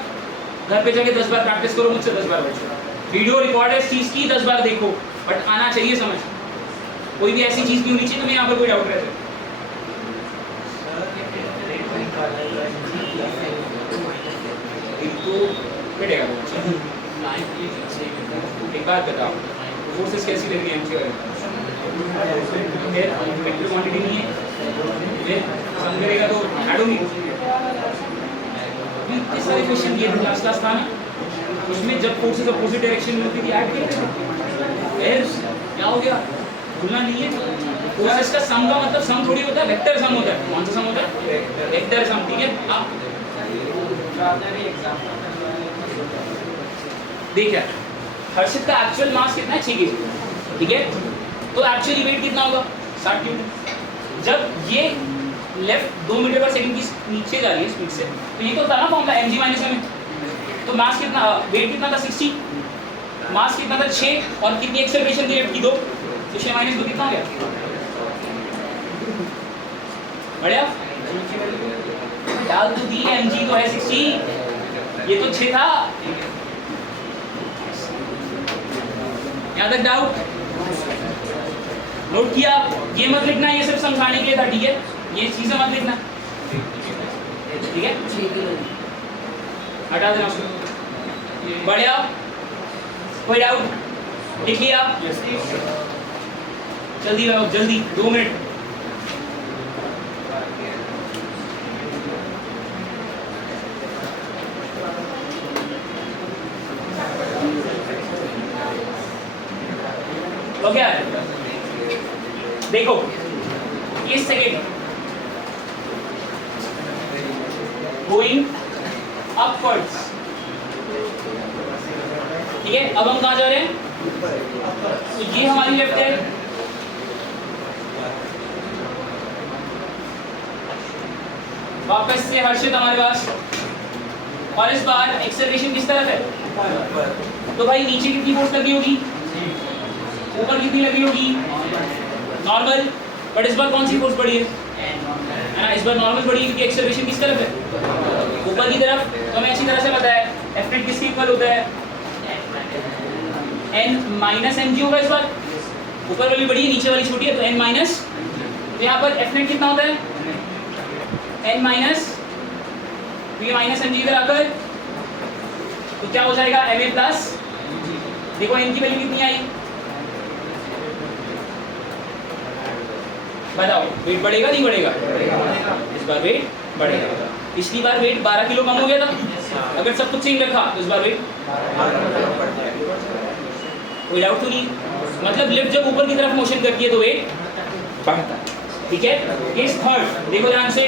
घर पे जाके 10 बार प्रैक्टिस करो, मुझसे 10 बार पूछो, वीडियो रिकॉर्ड है इस चीज की, 10 बार देखो, बट आना चाहिए समझ। कोई भी ऐसी चीज नहीं होनी चाहिए तुम्हें यहाँ पर कोई डाउट रहता है। एक बात बताओ, फोर्सेस कैसी लग रही है? वेक्टर क्वांटिटी नहीं है, सम करेगा तो ऐड होगी। इतने सारे क्वेश्चन दिए थे क्लास था ना, उसमें जब फोर्सेस अपोजिट डायरेक्शन में होती थी ऐड किए थे। क्या हो गया, भूलना नहीं है। फोर्सेस का सम का मतलब सम थोड़ी होता है, वेक्टर सम होता है। कौन सा सम होता है? Vector sum. ठीक है, आप देखिए हर्षित का एक्चुअल मास कितना है? 6 kg। ठीक है, तो एक्चुअली वेट कितना होगा? 60 न्यूटन। जब ये लेफ्ट 2 मीटर पर सेकंड की नीचे जा रही है स्पीड से, तो ये तो था ना फॉर्मूला mg माइनस m। तो मास कितना, वेट कितना था? 60। मास कितना था? 6। और कितनी एक्सेलरेशन थी लेफ्ट की? 2। तो 6 माइनस 2 कितना हो गया? बढ़िया, डाल तो दी, mg तो है 60, ये तो 6 था। यहाँ तक डाउट? नोट किया? ये मत लिखना, ये सिर्फ समझाने के लिए था। ठीक है, ये चीजें मत लिखना। ठीक है, हटा देना उसको। बढ़िया, कोई डाउट? लिख लिया? जल्दी रहो, जल्दी, 2 मिनट। तो क्या है? देखो इस सेकेंड गोइंग अपवर्ड्स। ठीक है, अब हम कहाँ जा रहे हैं? तो ये हमारी लेफ्ट है, वापस से हर्षित हमारे पास, और इस बार एक्सेलरेशन किस तरफ है? तो भाई नीचे कितनी फोर्स लगी होगी? ऊपर कितनी लगी होगी? नॉर्मल। बट इस बार कौन सी फोर्स बढ़ी है ना? इस बार नॉर्मल बढ़ी है क्योंकि एक्सेलरेशन किस तरफ है? ऊपर की तरफ। तो हमें अच्छी तरह से पता है F नेट किसके इक्वल होता है? n माइनस mg होगा। इस बार ऊपर वाली बड़ी है, नीचे वाली छोटी है, तो n माइनस। तो यहाँ पर F नेट कितना होता है? n माइनस, तो ये माइनस mg इधर आकर तो क्या हो जाएगा? ma plus. देखो n की वैल्यू कितनी आई? बताओ, वेट बढ़ेगा नहीं बढ़ेगा? इस बार वेट बढ़ेगा। पिछली बार वेट 12 किलो कम हो गया था, अगर सब कुछ सेम रखा तो इस बार वेट। कोई डाउट तो नहीं? मतलब लिफ्ट जब ऊपर की तरफ मोशन करती है तो वेट बढ़ता है। ठीक है, केस थर्ड देखो ध्यान से।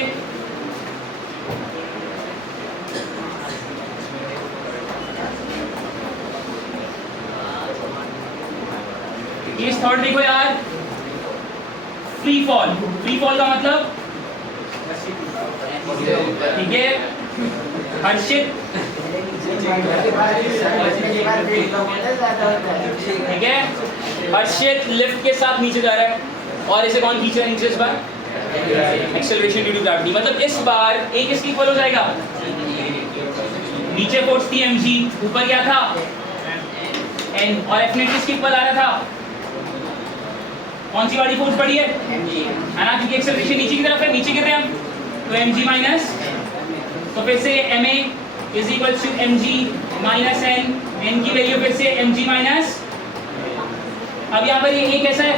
केस थर्ड देखो यार, फ्री फॉल। फ्री फॉल का मतलब, ठीक है, हर्षित, ठीक है, हर्षित लिफ्ट के साथ नीचे जा रहा है और इसे कौन खींच रहा है नीचे? इस बार एक्सेलरेशन ड्यू टू ग्रेविटी। मतलब इस बार एक किसकी इक्वल हो जाएगा? नीचे फोर्स थी mg, ऊपर क्या था? n, और F नेट किसकी इक्वल आ रहा था? कौन सी वाली फोर्स पड़ी है? है ना, क्योंकि एक्सेलरेशन नीचे की तरफ है, नीचे गिर रहे हैं हम। तो mg माइनस, तो फिर से ma is equal to mg minus n, n की वैल्यू फिर से mg माइनस, अब यहाँ पर ये कैसा है,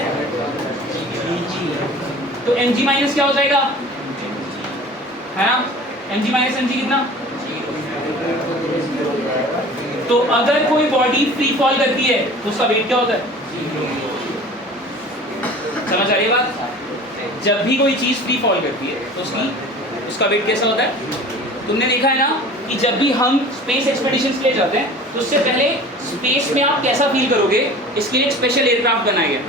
तो mg माइनस क्या हो जाएगा, है ना, mg माइनस mg कितना, तो अगर कोई बॉडी फ्री फॉल करती है तो उसका वेट क्या होता है, समझ आ रही है बात, जब भी कोई चीज फ्री फॉल करती है तो उसका वेट कैसा होता है। तुमने देखा है ना कि जब भी हम स्पेस एक्सपेडिशंस के लिए जाते हैं तो उससे पहले स्पेस में आप कैसा फील करोगे, इसके लिए एक स्पेशल एयरक्राफ्ट बनाया गया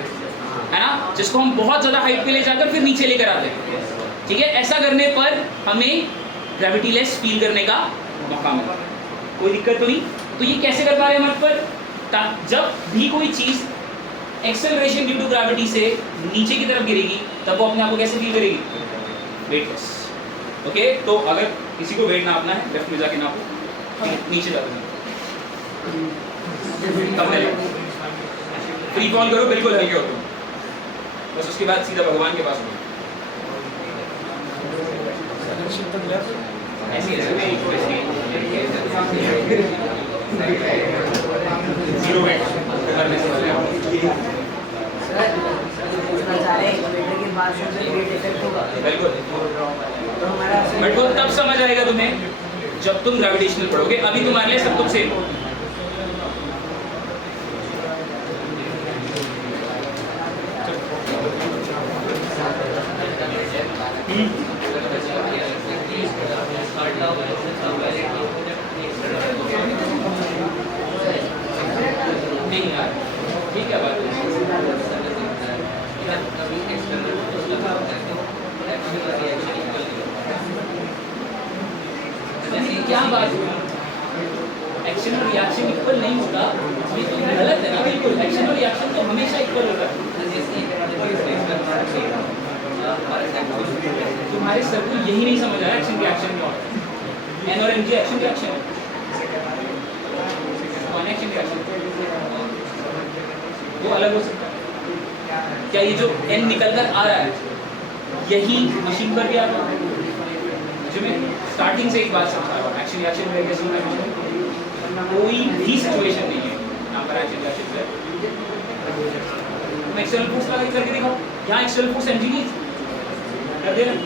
है ना, जिसको हम बहुत ज़्यादा हाइट पे ले जाकर फिर नीचे लेकर आते हैं, ठीक है। ऐसा करने पर हमें ग्रेविटी लेस फील करने का मौका मिलता है, कोई दिक्कत तो नहीं। तो ये कैसे कर पा रहे हैं हम पर, जब भी कोई चीज़ एक्सेलरेशन ड्यू टू ग्रेविटी से नीचे की तरफ गिरेगी तब वो अपने आप को कैसे फील करेगी, वेटलेस। ओके, तो अगर किसी को वेट नापना है लेफ्ट में जाके नापो, नीचे जाकर फ्री फॉल करो, बिल्कुल हल्के हो तुम, बस उसके बाद सीधा भगवान के पास हो, ऐसे जीरो वेट करने से बिल्कुल, बट वो तब समझ आएगा तुम्हें जब तुम ग्रेविटेशनल पढ़ोगे, अभी तुम्हारे लिए सब कुछ सेम। नहीं यार, ठीक है बात, क्या बात है, एक्शन और रिएक्शन इक्वल नहीं होता, ये तो गलत है ना, बिल्कुल एक्शन और रिएक्शन तो हमेशा इक्वल होता है। तुम्हारे सर को यही नहीं समझ आया एक्शन रिएक्शन क्या होता है, एन और एम जी एक्शन रिएक्शन, कौन एक्शन रिएक्शन वो अलग हो सकता है क्या, ये जो एन निकल कर आ रहा है यही मशीन पर भी आता है, जो मैं स्टार्टिंग से एक बात समझा रहा हूँ, एक्शन रिएक्शन कोई भी सिचुएशन नहीं है यहाँ पर एक्शन रिएक्शन है। तुम एक्सटर्नल फोर्स का करके दिखाओ, यहाँ एक्सटर्नल फोर्स mg की कर दे रहे,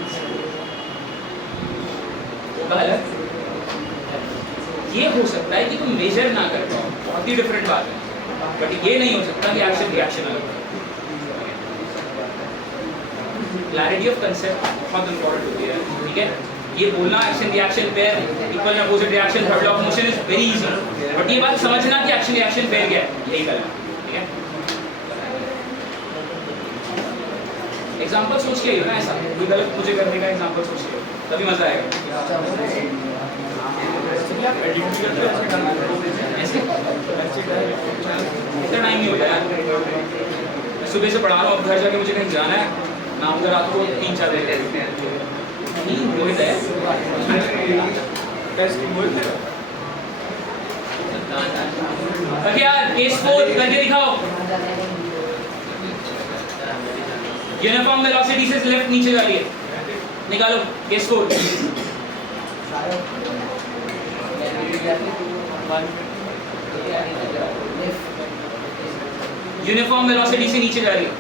ये हो सकता है कि तुम मेजर ना कर पाओ, बहुत ही डिफरेंट बात है, बट ये नहीं हो सकता कि एक्शन रिएक्शन अलग। क्लैरिटी ऑफ कंसेप्ट बहुत इंपॉर्टेंट होती है, ठीक है। ये बोलना action reaction pair equal and opposite reaction third law of motion is very easy, but ये बात समझना कि एक्शन रिएक्शन पेयर क्या है, यही करना, ठीक है। एग्जांपल सोच के ना, ऐसा कोई गलत मुझे करने का एग्जांपल सोच के, तभी मजा आएगा। इतना टाइम नहीं होता यार, मैं सुबह से पढ़ा रहा हूँ, अब घर जाके मुझे कहीं जाना है ना, उधर रात को 3-4 बजे यार केस 4 करके दिखाओ। यूनिफॉर्म वेलोसिटी से लेफ्ट नीचे जा रही है, निकालो केस 4। यूनिफॉर्म वेलोसिटी से नीचे जा रही है,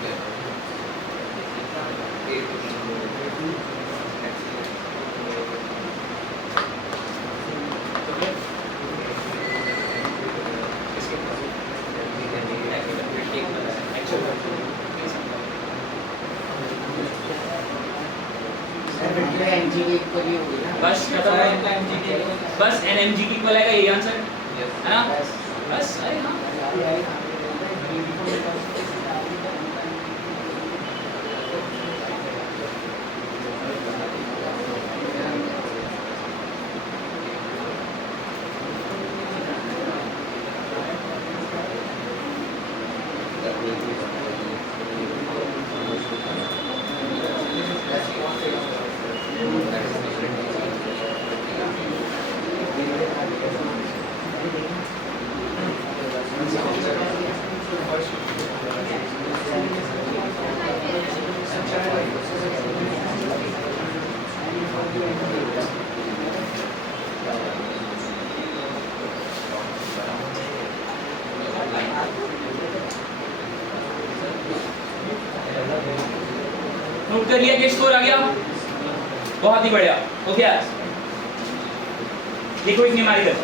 बस बस एनएमजी की इक्वल आएगा, यही आंसर है ना, बस। अरे हाँ पुट कर लिया, क्या स्कोर आ गया? बहुत ही बढ़िया। ओके यार, देखो एक न्यूमेरिकल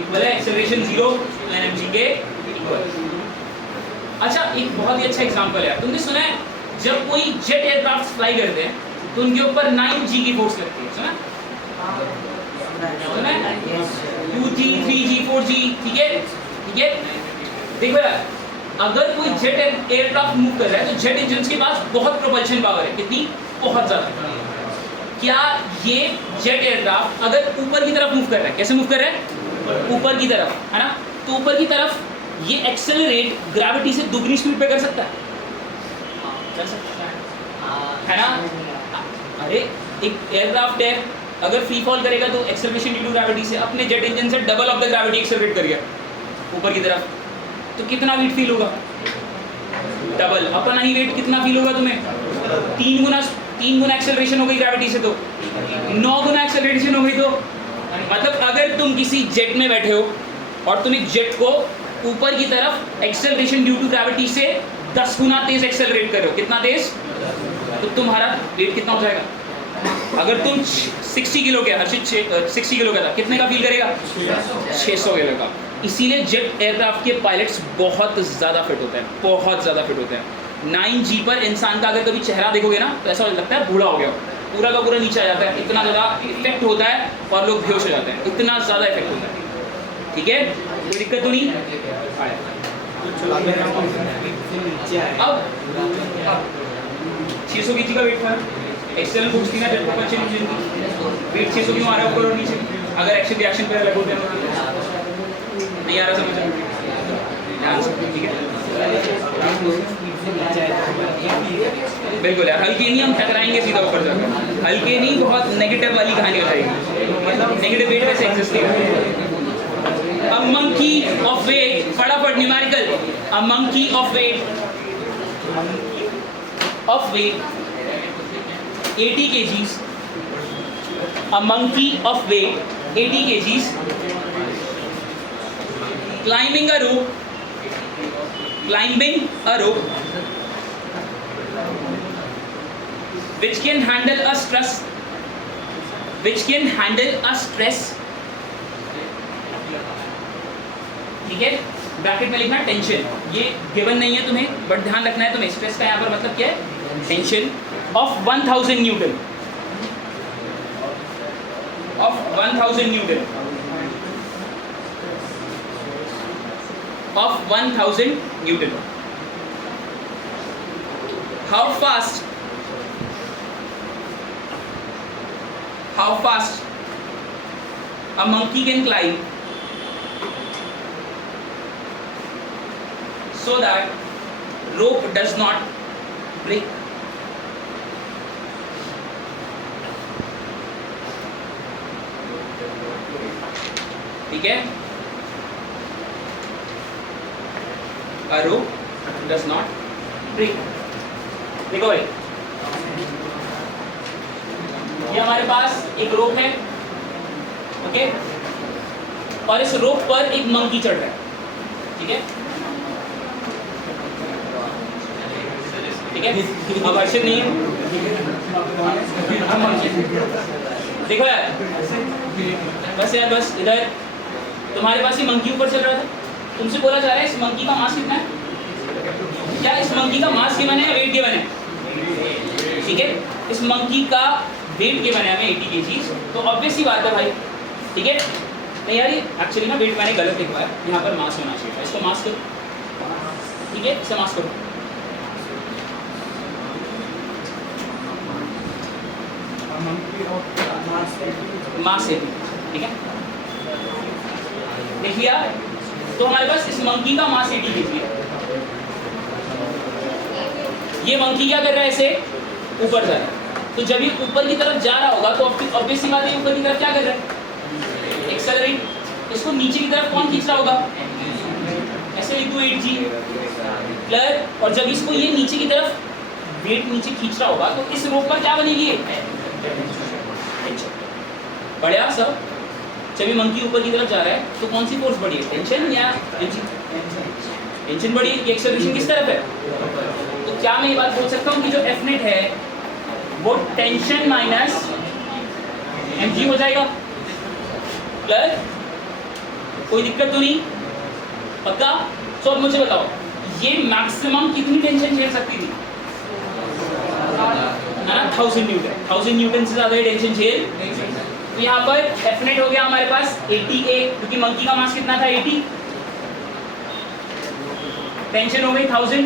इक्वल है एक्सेलरेशन 0 तो एनएमजी के इक्वल। अच्छा, एक बहुत ही अच्छा एग्जांपल है, तुमने सुना है जब कोई जेट एयरक्राफ्ट फ्लाई करते हैं तो उनके ऊपर 9G की फोर्स लगती है, सुना? सुना है? 2G 3G 4G, ठीक है ठीक है। देखो यार, अगर कोई जेट एयरक्राफ्ट मूव कर रहा है तो जेट इंजन के पास बहुत प्रोपल्शन पावर है, कितनी? बहुत ज्यादा। क्या ये जेट एयरक्राफ्ट अगर ऊपर की तरफ मूव कर रहा है, कैसे मूव कर रहा है? ऊपर की तरफ, है ना? तो ऊपर की तरफ ये एक्सेलरेट ग्रेविटी से दुगनी स्पीड पे कर सकता है, कर सकता है ना? अरे एक एयरक्राफ्ट है, अगर फ्री फॉल करेगा तो एक्सेलरेशन ड्यू टू ग्रेविटी से अपने जेट इंजन से double of the gravity accelerate कर गया ऊपर की तरफ, तो कितना वेट फील होगा? डबल। अपना ही वेट कितना फील होगा तुम्हें? 3 गुना एक्सेलरेशन हो गई ग्रेविटी से, तो 9 गुना एक्सेलरेशन हो गई। तो मतलब अगर तुम किसी जेट में बैठे हो और तुम एक जेट को ऊपर की तरफ एक्सेलरेशन ड्यू टू ग्रेविटी से 10 गुना तेज एक्सेलरेट कर रहे हो, कितना तेज? तो तुम्हारा वेट कितना हो जाएगा? अगर तुम 60 किलो के, हर्षित 60 किलो का था, कितने का फील करेगा? 600 किलो का। इसीलिए जेट एयरक्राफ्ट के पायलट्स बहुत ज़्यादा फिट होते हैं, बहुत ज़्यादा फिट होते हैं। 9G पर इंसान का अगर कभी चेहरा देखोगे ना तो ऐसा लगता है बूढ़ा हो गया, पूरा का पूरा नीचे आ जाता है, इतना ज़्यादा इफेक्ट होता है और लोग बेहोश हो जाते हैं, इतना ज़्यादा इफेक्ट होता है। ठीक है, कोई दिक्कत तो नहीं? अब 600 kg का वेट था, एक्सटर्नल फोर्स थी ना जेट प्रोपल्शन इंजन की, वेट 600 क्यों आ रहा है ऊपर और नीचे? अगर एक्शन रिएक्शन पे अलग होते हैं, नहीं आ रहा समझ? ठीक है, बिल्कुल यार, हल्के नहीं, हम टकराएंगे सीधा ऊपर जाकर, हल्के नहीं, बहुत नेगेटिव वाली कहानी हो जाएगी, मतलब नेगेटिव वेट वैसे एग्जिस्ट नहीं करता। अ मंकी ऑफ वेट, फटाफट numerical, a monkey of weight 80 kgs, a monkey of weight 80 kgs climbing a rope which can handle a stress ठीक है, ब्रैकेट में लिखना टेंशन, ये गिवन नहीं है तुम्हें बट ध्यान रखना है तुम्हें, स्ट्रेस का यहाँ पर मतलब क्या है? Tension of 1000 Newton, of 1000 Newton, of 1000 Newton. How fast a monkey can climb so that rope does not break? ठीक है, a rope does not break. देखो भाई, ये हमारे पास एक रोप है, ओके, और इस रोप पर एक मंकी चढ़ रहा है, ठीक है ठीक है, अब हर्षित नहीं है, देखो यार, बस यार, बस इधर तुम्हारे पास ही मंकी ऊपर चल रहा था, तुमसे बोला जा रहा है इस मंकी का मास कितना है? क्या इस मंकी का मास गिवन है या वेट गिवन है? ठीक है, इस मंकी का वेट गिवन है हमें 80 kg, तो ऑब्वियस ही बात है भाई, ठीक है। नहीं यार, ये एक्चुअली ना वेट मैंने गलत लिखा है, यहाँ पर मास होना चाहिए, इसको मास करो, ठीक है, इसे मास करो, मास है, ठीक है, देख लिया। तो हमारे पास इस मंकी का मास 80 kg है, ये मंकी क्या कर रहा है? इसे ऊपर जा रहा है, तो जब ये ऊपर की तरफ जा रहा होगा तो ऑब्वियस सी बात है ऊपर की तरफ क्या कर रहा है? एक्सेलरेट। इसको नीचे की तरफ कौन खींच रहा होगा? ऐसे लिख दो 8G क्लियर। और जब इसको ये नीचे की तरफ वेट नीचे खींच रहा होगा तो इस रोप पर क्या बनेगी? बढ़िया सब। जब ये मंकी ऊपर की तरफ जा रहा है तो कौन सी फोर्स बढ़ी है? टेंशन या टेंशन बढ़ी है? एक्सेलरेशन किस तरफ है? तो क्या मैं ये बात बोल सकता हूँ कि जो एफ नेट है वो टेंशन माइनस mg हो जाएगा? क्लियर? कोई दिक्कत तो नहीं? पक्का? तो अब मुझे बताओ ये मैक्सिमम कितनी टेंशन झेल सकती थी? 1000 न्यूटन। 1000 न्यूटन से ज्यादा टेंशन झेल। तो यहाँ पर एफ नेट हो गया हमारे पास 80A, क्योंकि मंकी का मास कितना था 80, टेंशन हो गई 1000,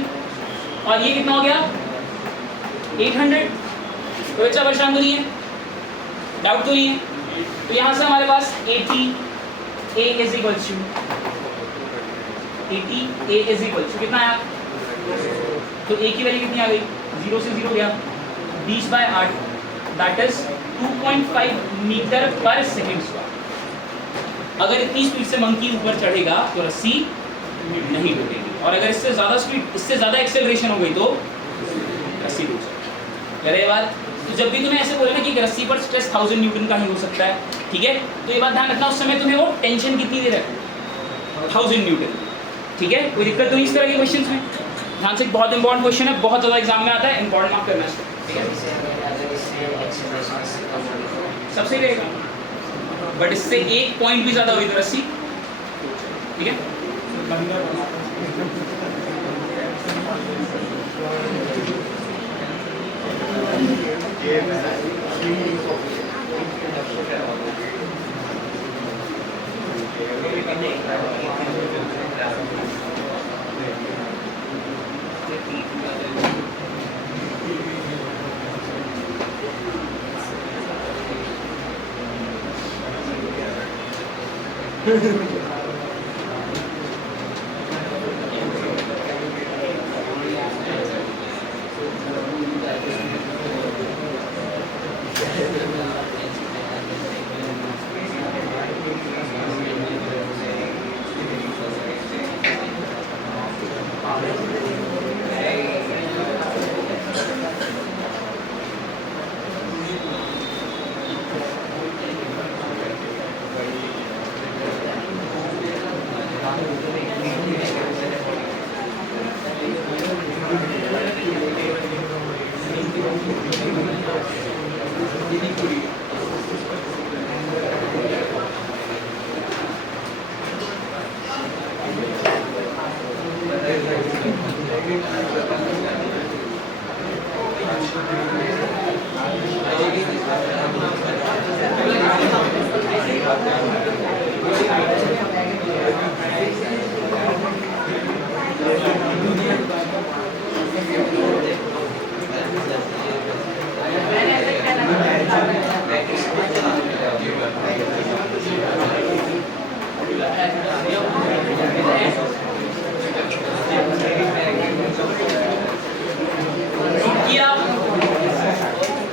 और ये कितना हो गया 800। कोई अच्छा परेशान तो नहीं है? डाउट तो नहीं है? तो यहाँ से हमारे पास 80A is equal to 80A is equal to कितना आया? तो A की वैल्यू कितनी आ गई? 0 से 0 गया, 20/8 दैट इज 2.5 मीटर पर सेकेंड स्क्वायर। अगर इतनी स्पीड से मंकी ऊपर चढ़ेगा तो रस्सी नहीं टूटेगी, और अगर इससे ज़्यादा स्पीड, इससे ज़्यादा एक्सेलरेशन हो गई तो रस्सी टूट सकती है। ये बात, तो जब भी तुम्हें ऐसे बोले ना कि रस्सी पर स्ट्रेस 1000 न्यूटन का ही हो सकता है, ठीक है, तो ये बात ध्यान रखना उस समय तुम्हें वो टेंशन कितनी दे रहा है? 1000 न्यूटन। ठीक है, कोई दिक्कत तो नहीं इस तरह के क्वेश्चंस में? ध्यान से, बहुत इंपॉर्टेंट क्वेश्चन है, बहुत ज़्यादा एग्जाम में आता है, इंपॉर्टेंट मार्क करना है। ठीक है, सबसे रहेगा, बट इससे एक पॉइंट भी ज़्यादा हुई तो रस्सी, ठीक है।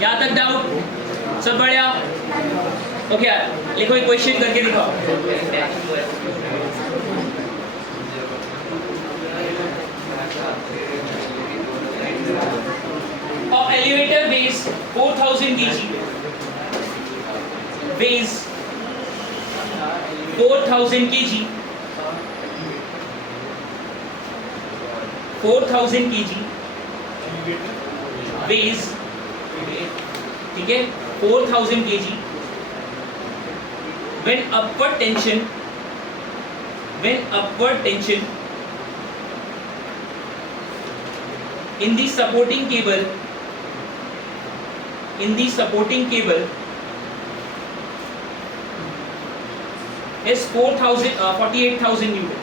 यहाँ तक डाउट सब बढ़िया? ओके यार, लिखो एक क्वेश्चन करके दिखाओ। Of elevator weighs 4000 kg, weighs 4000 kg, 4000 kg, weighs, ठीक है, 4000 kg, when upward tension in the supporting cable is 48,000 Newton.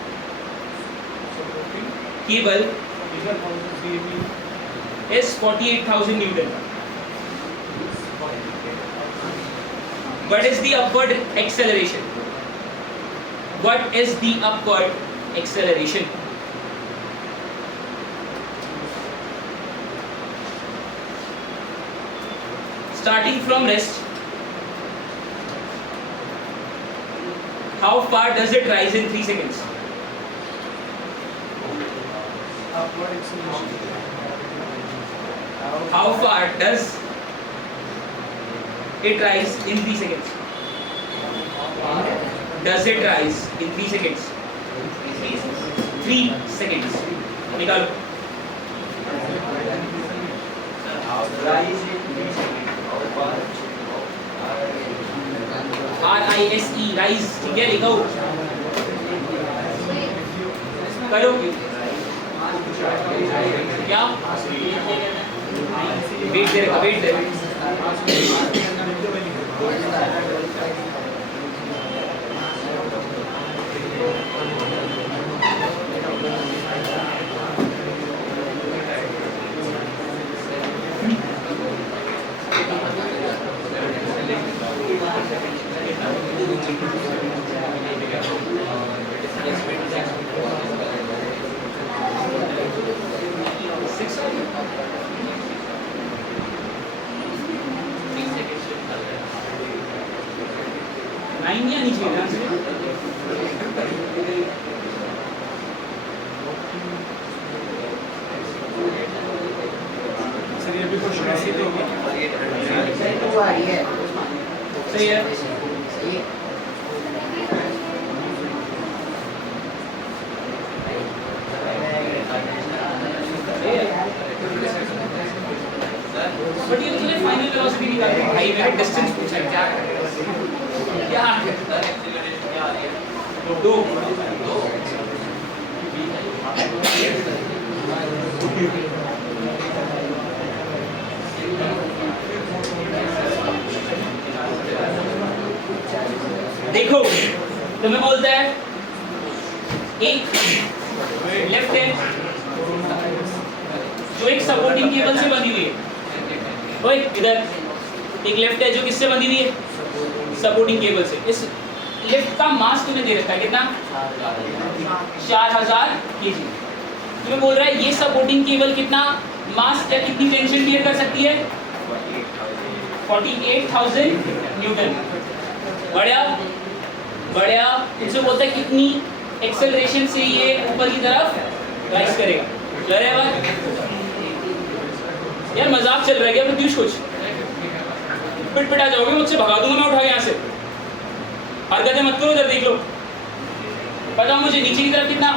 Cable is 48,000 Newton. What is the upward acceleration? What is the upward acceleration? Starting from rest, how far does it rise in 3 seconds? Upward acceleration. How far does it rise in 3 seconds? Does it rise in 3 seconds? 3 seconds. निकालो। RISE rise, ठीक है, लिखो करो क्या wait दे रखा, wait दे nine या नीचे ध्यान से सर ये भी क्वेश्चन ऐसे ही होगा। सही है। बट ये तो तुझे फाइनल वेलोसिटी निकालनी है भाई, मेरा डिस्टेंस पूछा है क्या दो देखो तुम्हें बोलता है एक लेफ्ट है जो एक सपोर्टिंग केबल से बंधी हुई है, ओए इधर एक लेफ्ट है जो किससे बंधी हुई है, सपोर्टिंग केबल से। इस लिफ्ट का मास तुम्हें दे रखा है कितना, 4000 kg। तुम्हें बोल रहा है ये सपोर्टिंग केबल कितना मास या कितनी टेंशन बियर कर सकती है, 48,000 न्यूटन। बढ़िया बढ़िया। इनसे बोलता है कितनी एक्सेलरेशन से ये ऊपर की तरफ राइज करेगा। चले बात यार, मजाक चल रहा है क्या प्रत्युष? कुछ पिट आ जाओगे, मुझसे भगा दूंगा मैं उठा के यहाँ से। हरकतें मत करो, इधर देख लो। पता मुझे नीचे की तरफ कितना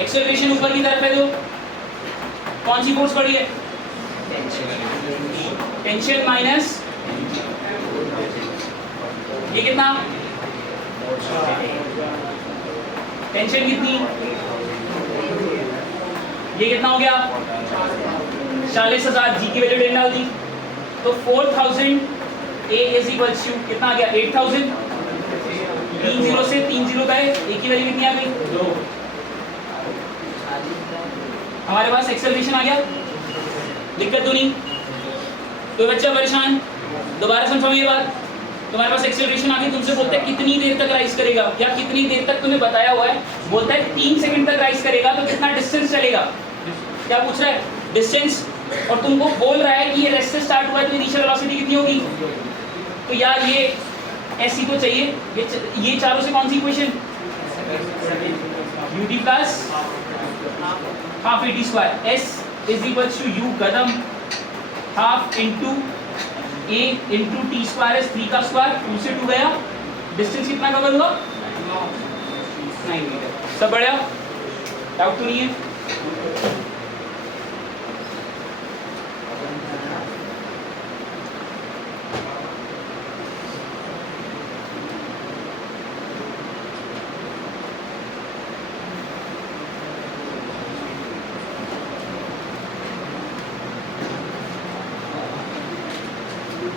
एक्सेलरेशन ऊपर की तरफ है, तो कौन सी फोर्स पड़ी है, टेंशन माइनस ये कितना, टेंशन कितनी, ये कितना हो गया 40,000। जी की वैल्यू डेल डाल दी तो 4000 A is equals to कितना आ गया 8000। 3 0 से 3 0 गए, एक की वैल्यू कितनी आ गई 2। हमारे पास एक्सेलरेशन आ गया, दिक्कत तो नहीं। कोई बच्चा परेशान? दोबारा समझाओ ये बात। तुम्हारे पास एक्सेलरेशन आ गई, तुमसे बोलते हैं कितनी देर तक राइज करेगा, या कितनी देर तक तुम्हें बताया हुआ है, बोलता है 3 सेकंड तक राइज करेगा, तो कितना डिस्टेंस चलेगा, क्या पूछ रहा है डिस्टेंस। और तुमको बोल रहा है कि ये रेस्ट से स्टार्ट हुआ है तो इनिशियल वेलोसिटी कितनी होगी। तो यार ये ऐसी तो चाहिए, ये चारों से कौन सी equation, ut plus half at square, s is equal to u कदम half into a into t square is 3 का स्क्वायर, 2 से 2 गया, डिस्टेंस कितना कवर हुआ 9 मीटर। सब बढ़िया, डाउट तो नहीं है?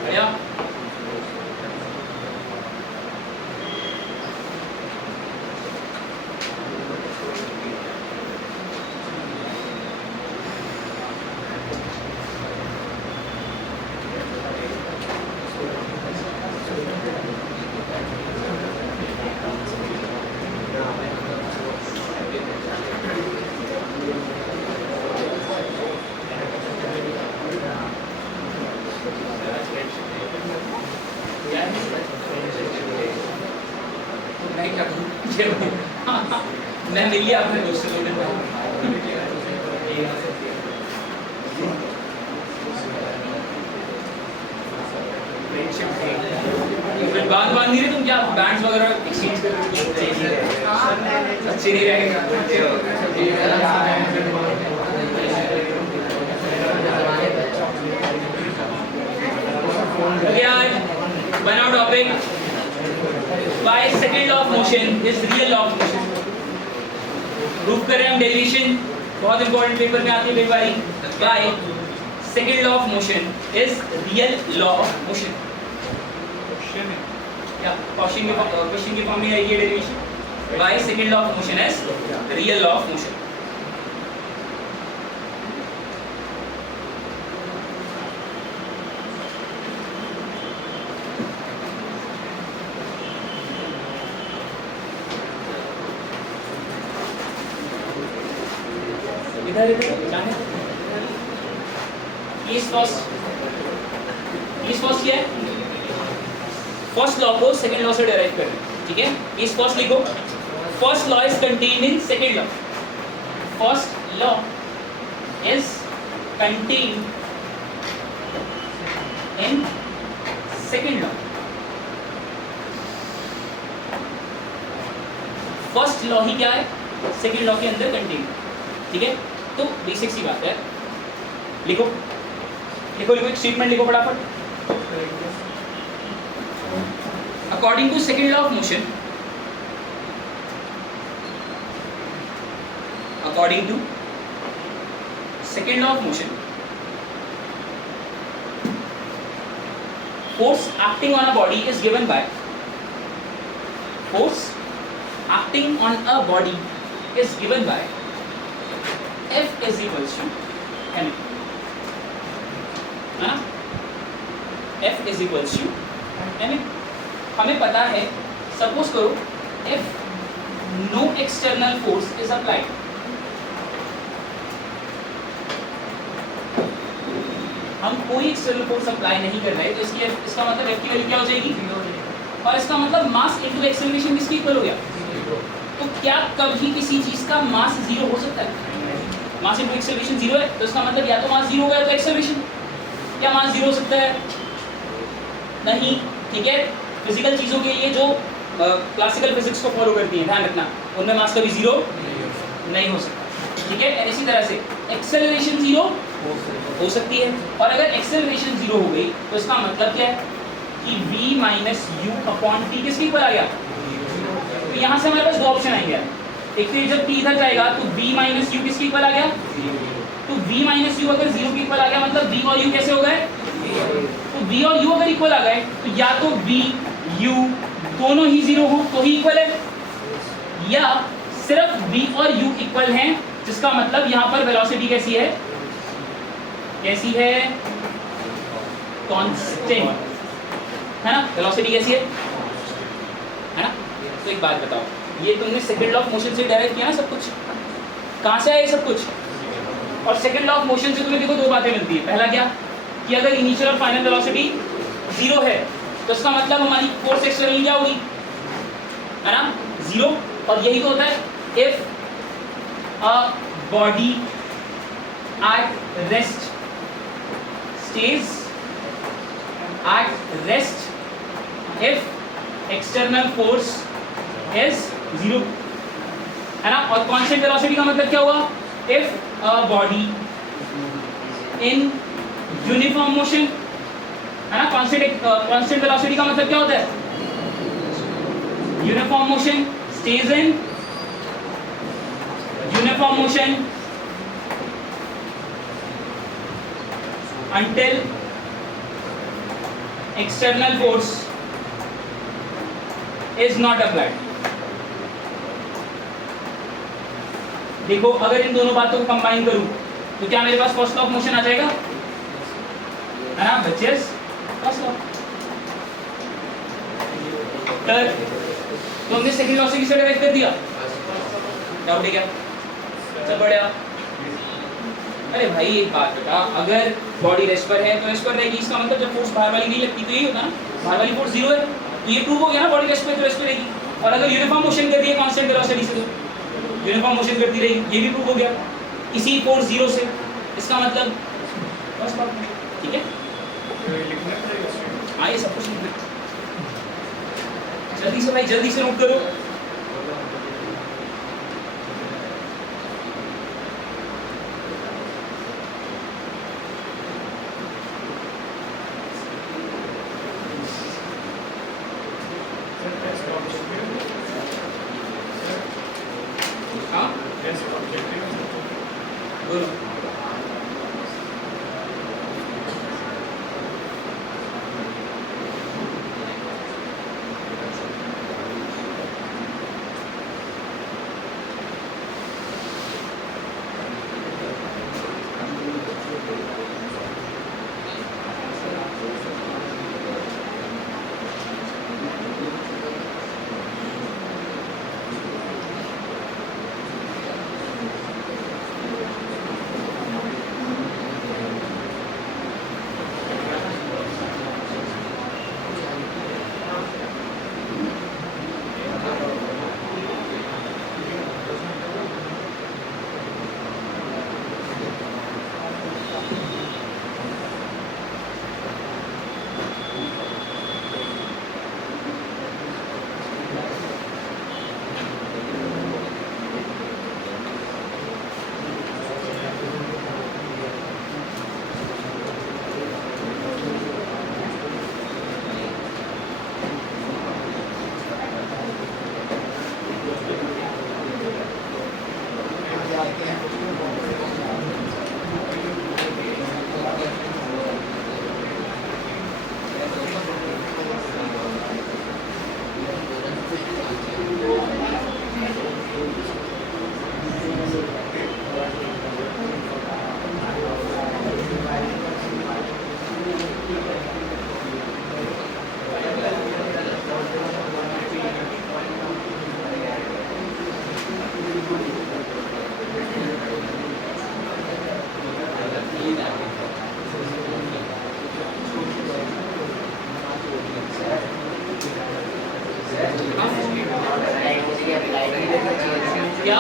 बढ़िया। मैं मिल लिया अपने दोस्त से, बांध नहीं रहे तुम, क्या बैंड्स वगैरह एक्सचेंज अच्छे नहीं रहेगा। गए bye second law of motion is real law of motion. Prove कर रहे हैं हम डेरिवेशन, बहुत इंपॉर्टेंट पेपर में आती है कई बारी। By second law of motion is real law of motion. या क्वेश्चन की फॉर्म में आएगी derivation by second law of motion is real law of motion. इधर इधर जाने इस फर्स्ट क्या है, फर्स्ट लॉ को सेकंड लॉ से डिराइव करें, ठीक है। इस फर्स्ट लिखो, first law is contained in second law, first law is contained in second law. First law ही क्या है, सेकंड लॉ के अंदर कंटेन्ड, ठीक है। तो बेसिक सी बात है, लिखो लिखो लिखो, एक स्टेटमेंट लिखो फटाफट। According to second law of motion, according to second law of motion, force acting on a body is given by, force acting on a body is given by F is equals to m, है ना, F is equals to m। हमें पता है, suppose करो if no external force is applied, हम कोई external force apply नहीं कर रहे, तो इसका मतलब F की वैल्यू क्या हो जाएगी, और इसका मतलब मास इनटू एक्सेलरेशन किसके इक्वल हो गया। तो क्या कभी किसी चीज का मास जीरो हो सकता है, मास इनटू एक्सेलरेशन जीरो है, तो इसका मतलब या तो मास जीरो होगा या तो एक्सेलरेशन, क्या मास जीरो हो सकता है, नहीं, ठीक है। फिजिकल चीजों के लिए जो क्लासिकल फिजिक्स को फॉलो करती है, ध्यान रखना, उनमें मास कभी जीरो नहीं हो सकता, ठीक है। इसी तरह से एक्सेलरेशन जीरो हो सकती है, और अगर एक्सेलरेशन जीरो हो गई तो इसका मतलब क्या है कि v minus you upon T किसके इक्वल आ गया। तो यहाँ से हमारे पास दो ऑप्शन आएंगे, एक तो जब t इधर जाएगा तो v माइनस यू किसके इक्वल आ गया, तो v माइनस यू अगर जीरो के इक्वल आ गया मतलब v और u कैसे हो गए, तो v और u अगर इक्वल आ गए तो या तो v u दोनों ही जीरो हो तो ही इक्वल है, या सिर्फ v और u इक्वल हैं, जिसका मतलब यहाँ पर वेलोसिटी कैसी है, कैसी है, कांस्टेंट, है ना, वेलोसिटी कैसी है ना। तो एक बात बताओ, ये तुमने सेकंड लॉ ऑफ मोशन से डायरेक्ट किया ना सब कुछ, कहाँ से आया ये सब कुछ, और सेकंड लॉ ऑफ मोशन से तुम्हें देखो दो बातें मिलती है। पहला क्या कि अगर इनिशियल और फाइनल वेलोसिटी जीरो है तो इसका मतलब हमारी फोर्स एक्सटर्नल क्या होगी, है ना, जीरो। और यही तो होता है if a body at rest stays at rest if external force is zero, है ना। और constant velocity का मतलब क्या हुआ, if a body in uniform motion, है ना, constant velocity का मतलब क्या होता है, uniform motion, stays in uniform motion until external force is not applied। देखो अगर इन दोनों बातों को कंबाइन करूं तो क्या मेरे पास फर्स्ट लॉ ऑफ मोशन आ जाएगा, है ना बच्चेस, फर्स्ट लॉ। तो हमने सेकंड लॉ से किसे डिराइव कर दिया, डाउट है क्या, सब बढ़िया। अरे भाई एक बात बता, अगर बॉडी रेस्ट पर है तो रेस्ट पर रहेगी, इसका मतलब जब फोर्स बाहर वाली नहीं लगती तो यही होता ना, बाहर वाली फोर्स जीरो है, तो ये प्रूव हो गया ना, बॉडी रेस्ट पे तो रेस्ट पे रहेगी। और अगर यूनिफॉर्म मोशन कर रही है कांस्टेंट वेलोसिटी से तो यूनिफॉर्म मोशन करती रहेगी, ये भी प्रूव हो गया इसी फोर्स जीरो से, इसका मतलब बस बात, ठीक है। हाँ ये सब कुछ लिखना, जल्दी से भाई जल्दी से नोट करो। क्या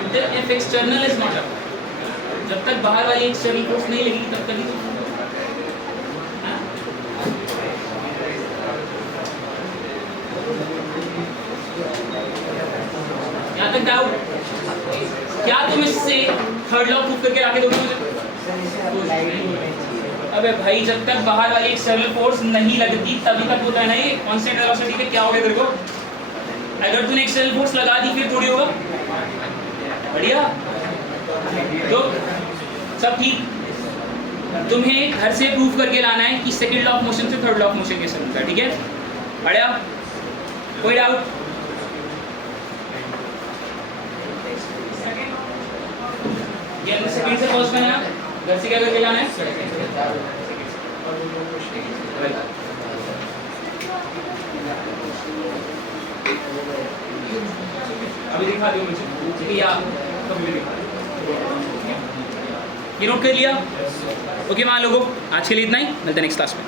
until if external is not applied, जब तक बाहर वाली एक्सटर्नल फोर्स नहीं लगेगी तब तक ही हाँ? यहाँ तक डाउट? क्या तुम इससे थर्ड लॉ प्रूव करके आके दोगे मुझे? अबे भाई जब तक बाहर वाली एक्सटर्नल फोर्स नहीं लगती तभी तक होता है ना ये कांस्टेंट वेलोसिटी पे। क्या हो गया तेरे को? अगर तूने एक्सटर्नल फोर्स लगा दी फिर थोड़ी होगा। बढ़िया, तो सब ठीक। तुम्हें घर से प्रूव करके लाना है कि सेकंड लॉ ऑफ मोशन से थर्ड लॉ ऑफ मोशन कैसे बनता है, ठीक है? बढ़िया, कोई डाउट? ये सेकंड से फर्स्ट में है ना, घर से क्या करके लाना है? अभी दिखा दो मुझे, ठीक है? या कभी भी दिखा दो। ये नोट कर लिया? ओके मान लोगों, आज के लिए इतना ही, मिलते हैं नेक्स्ट क्लास में।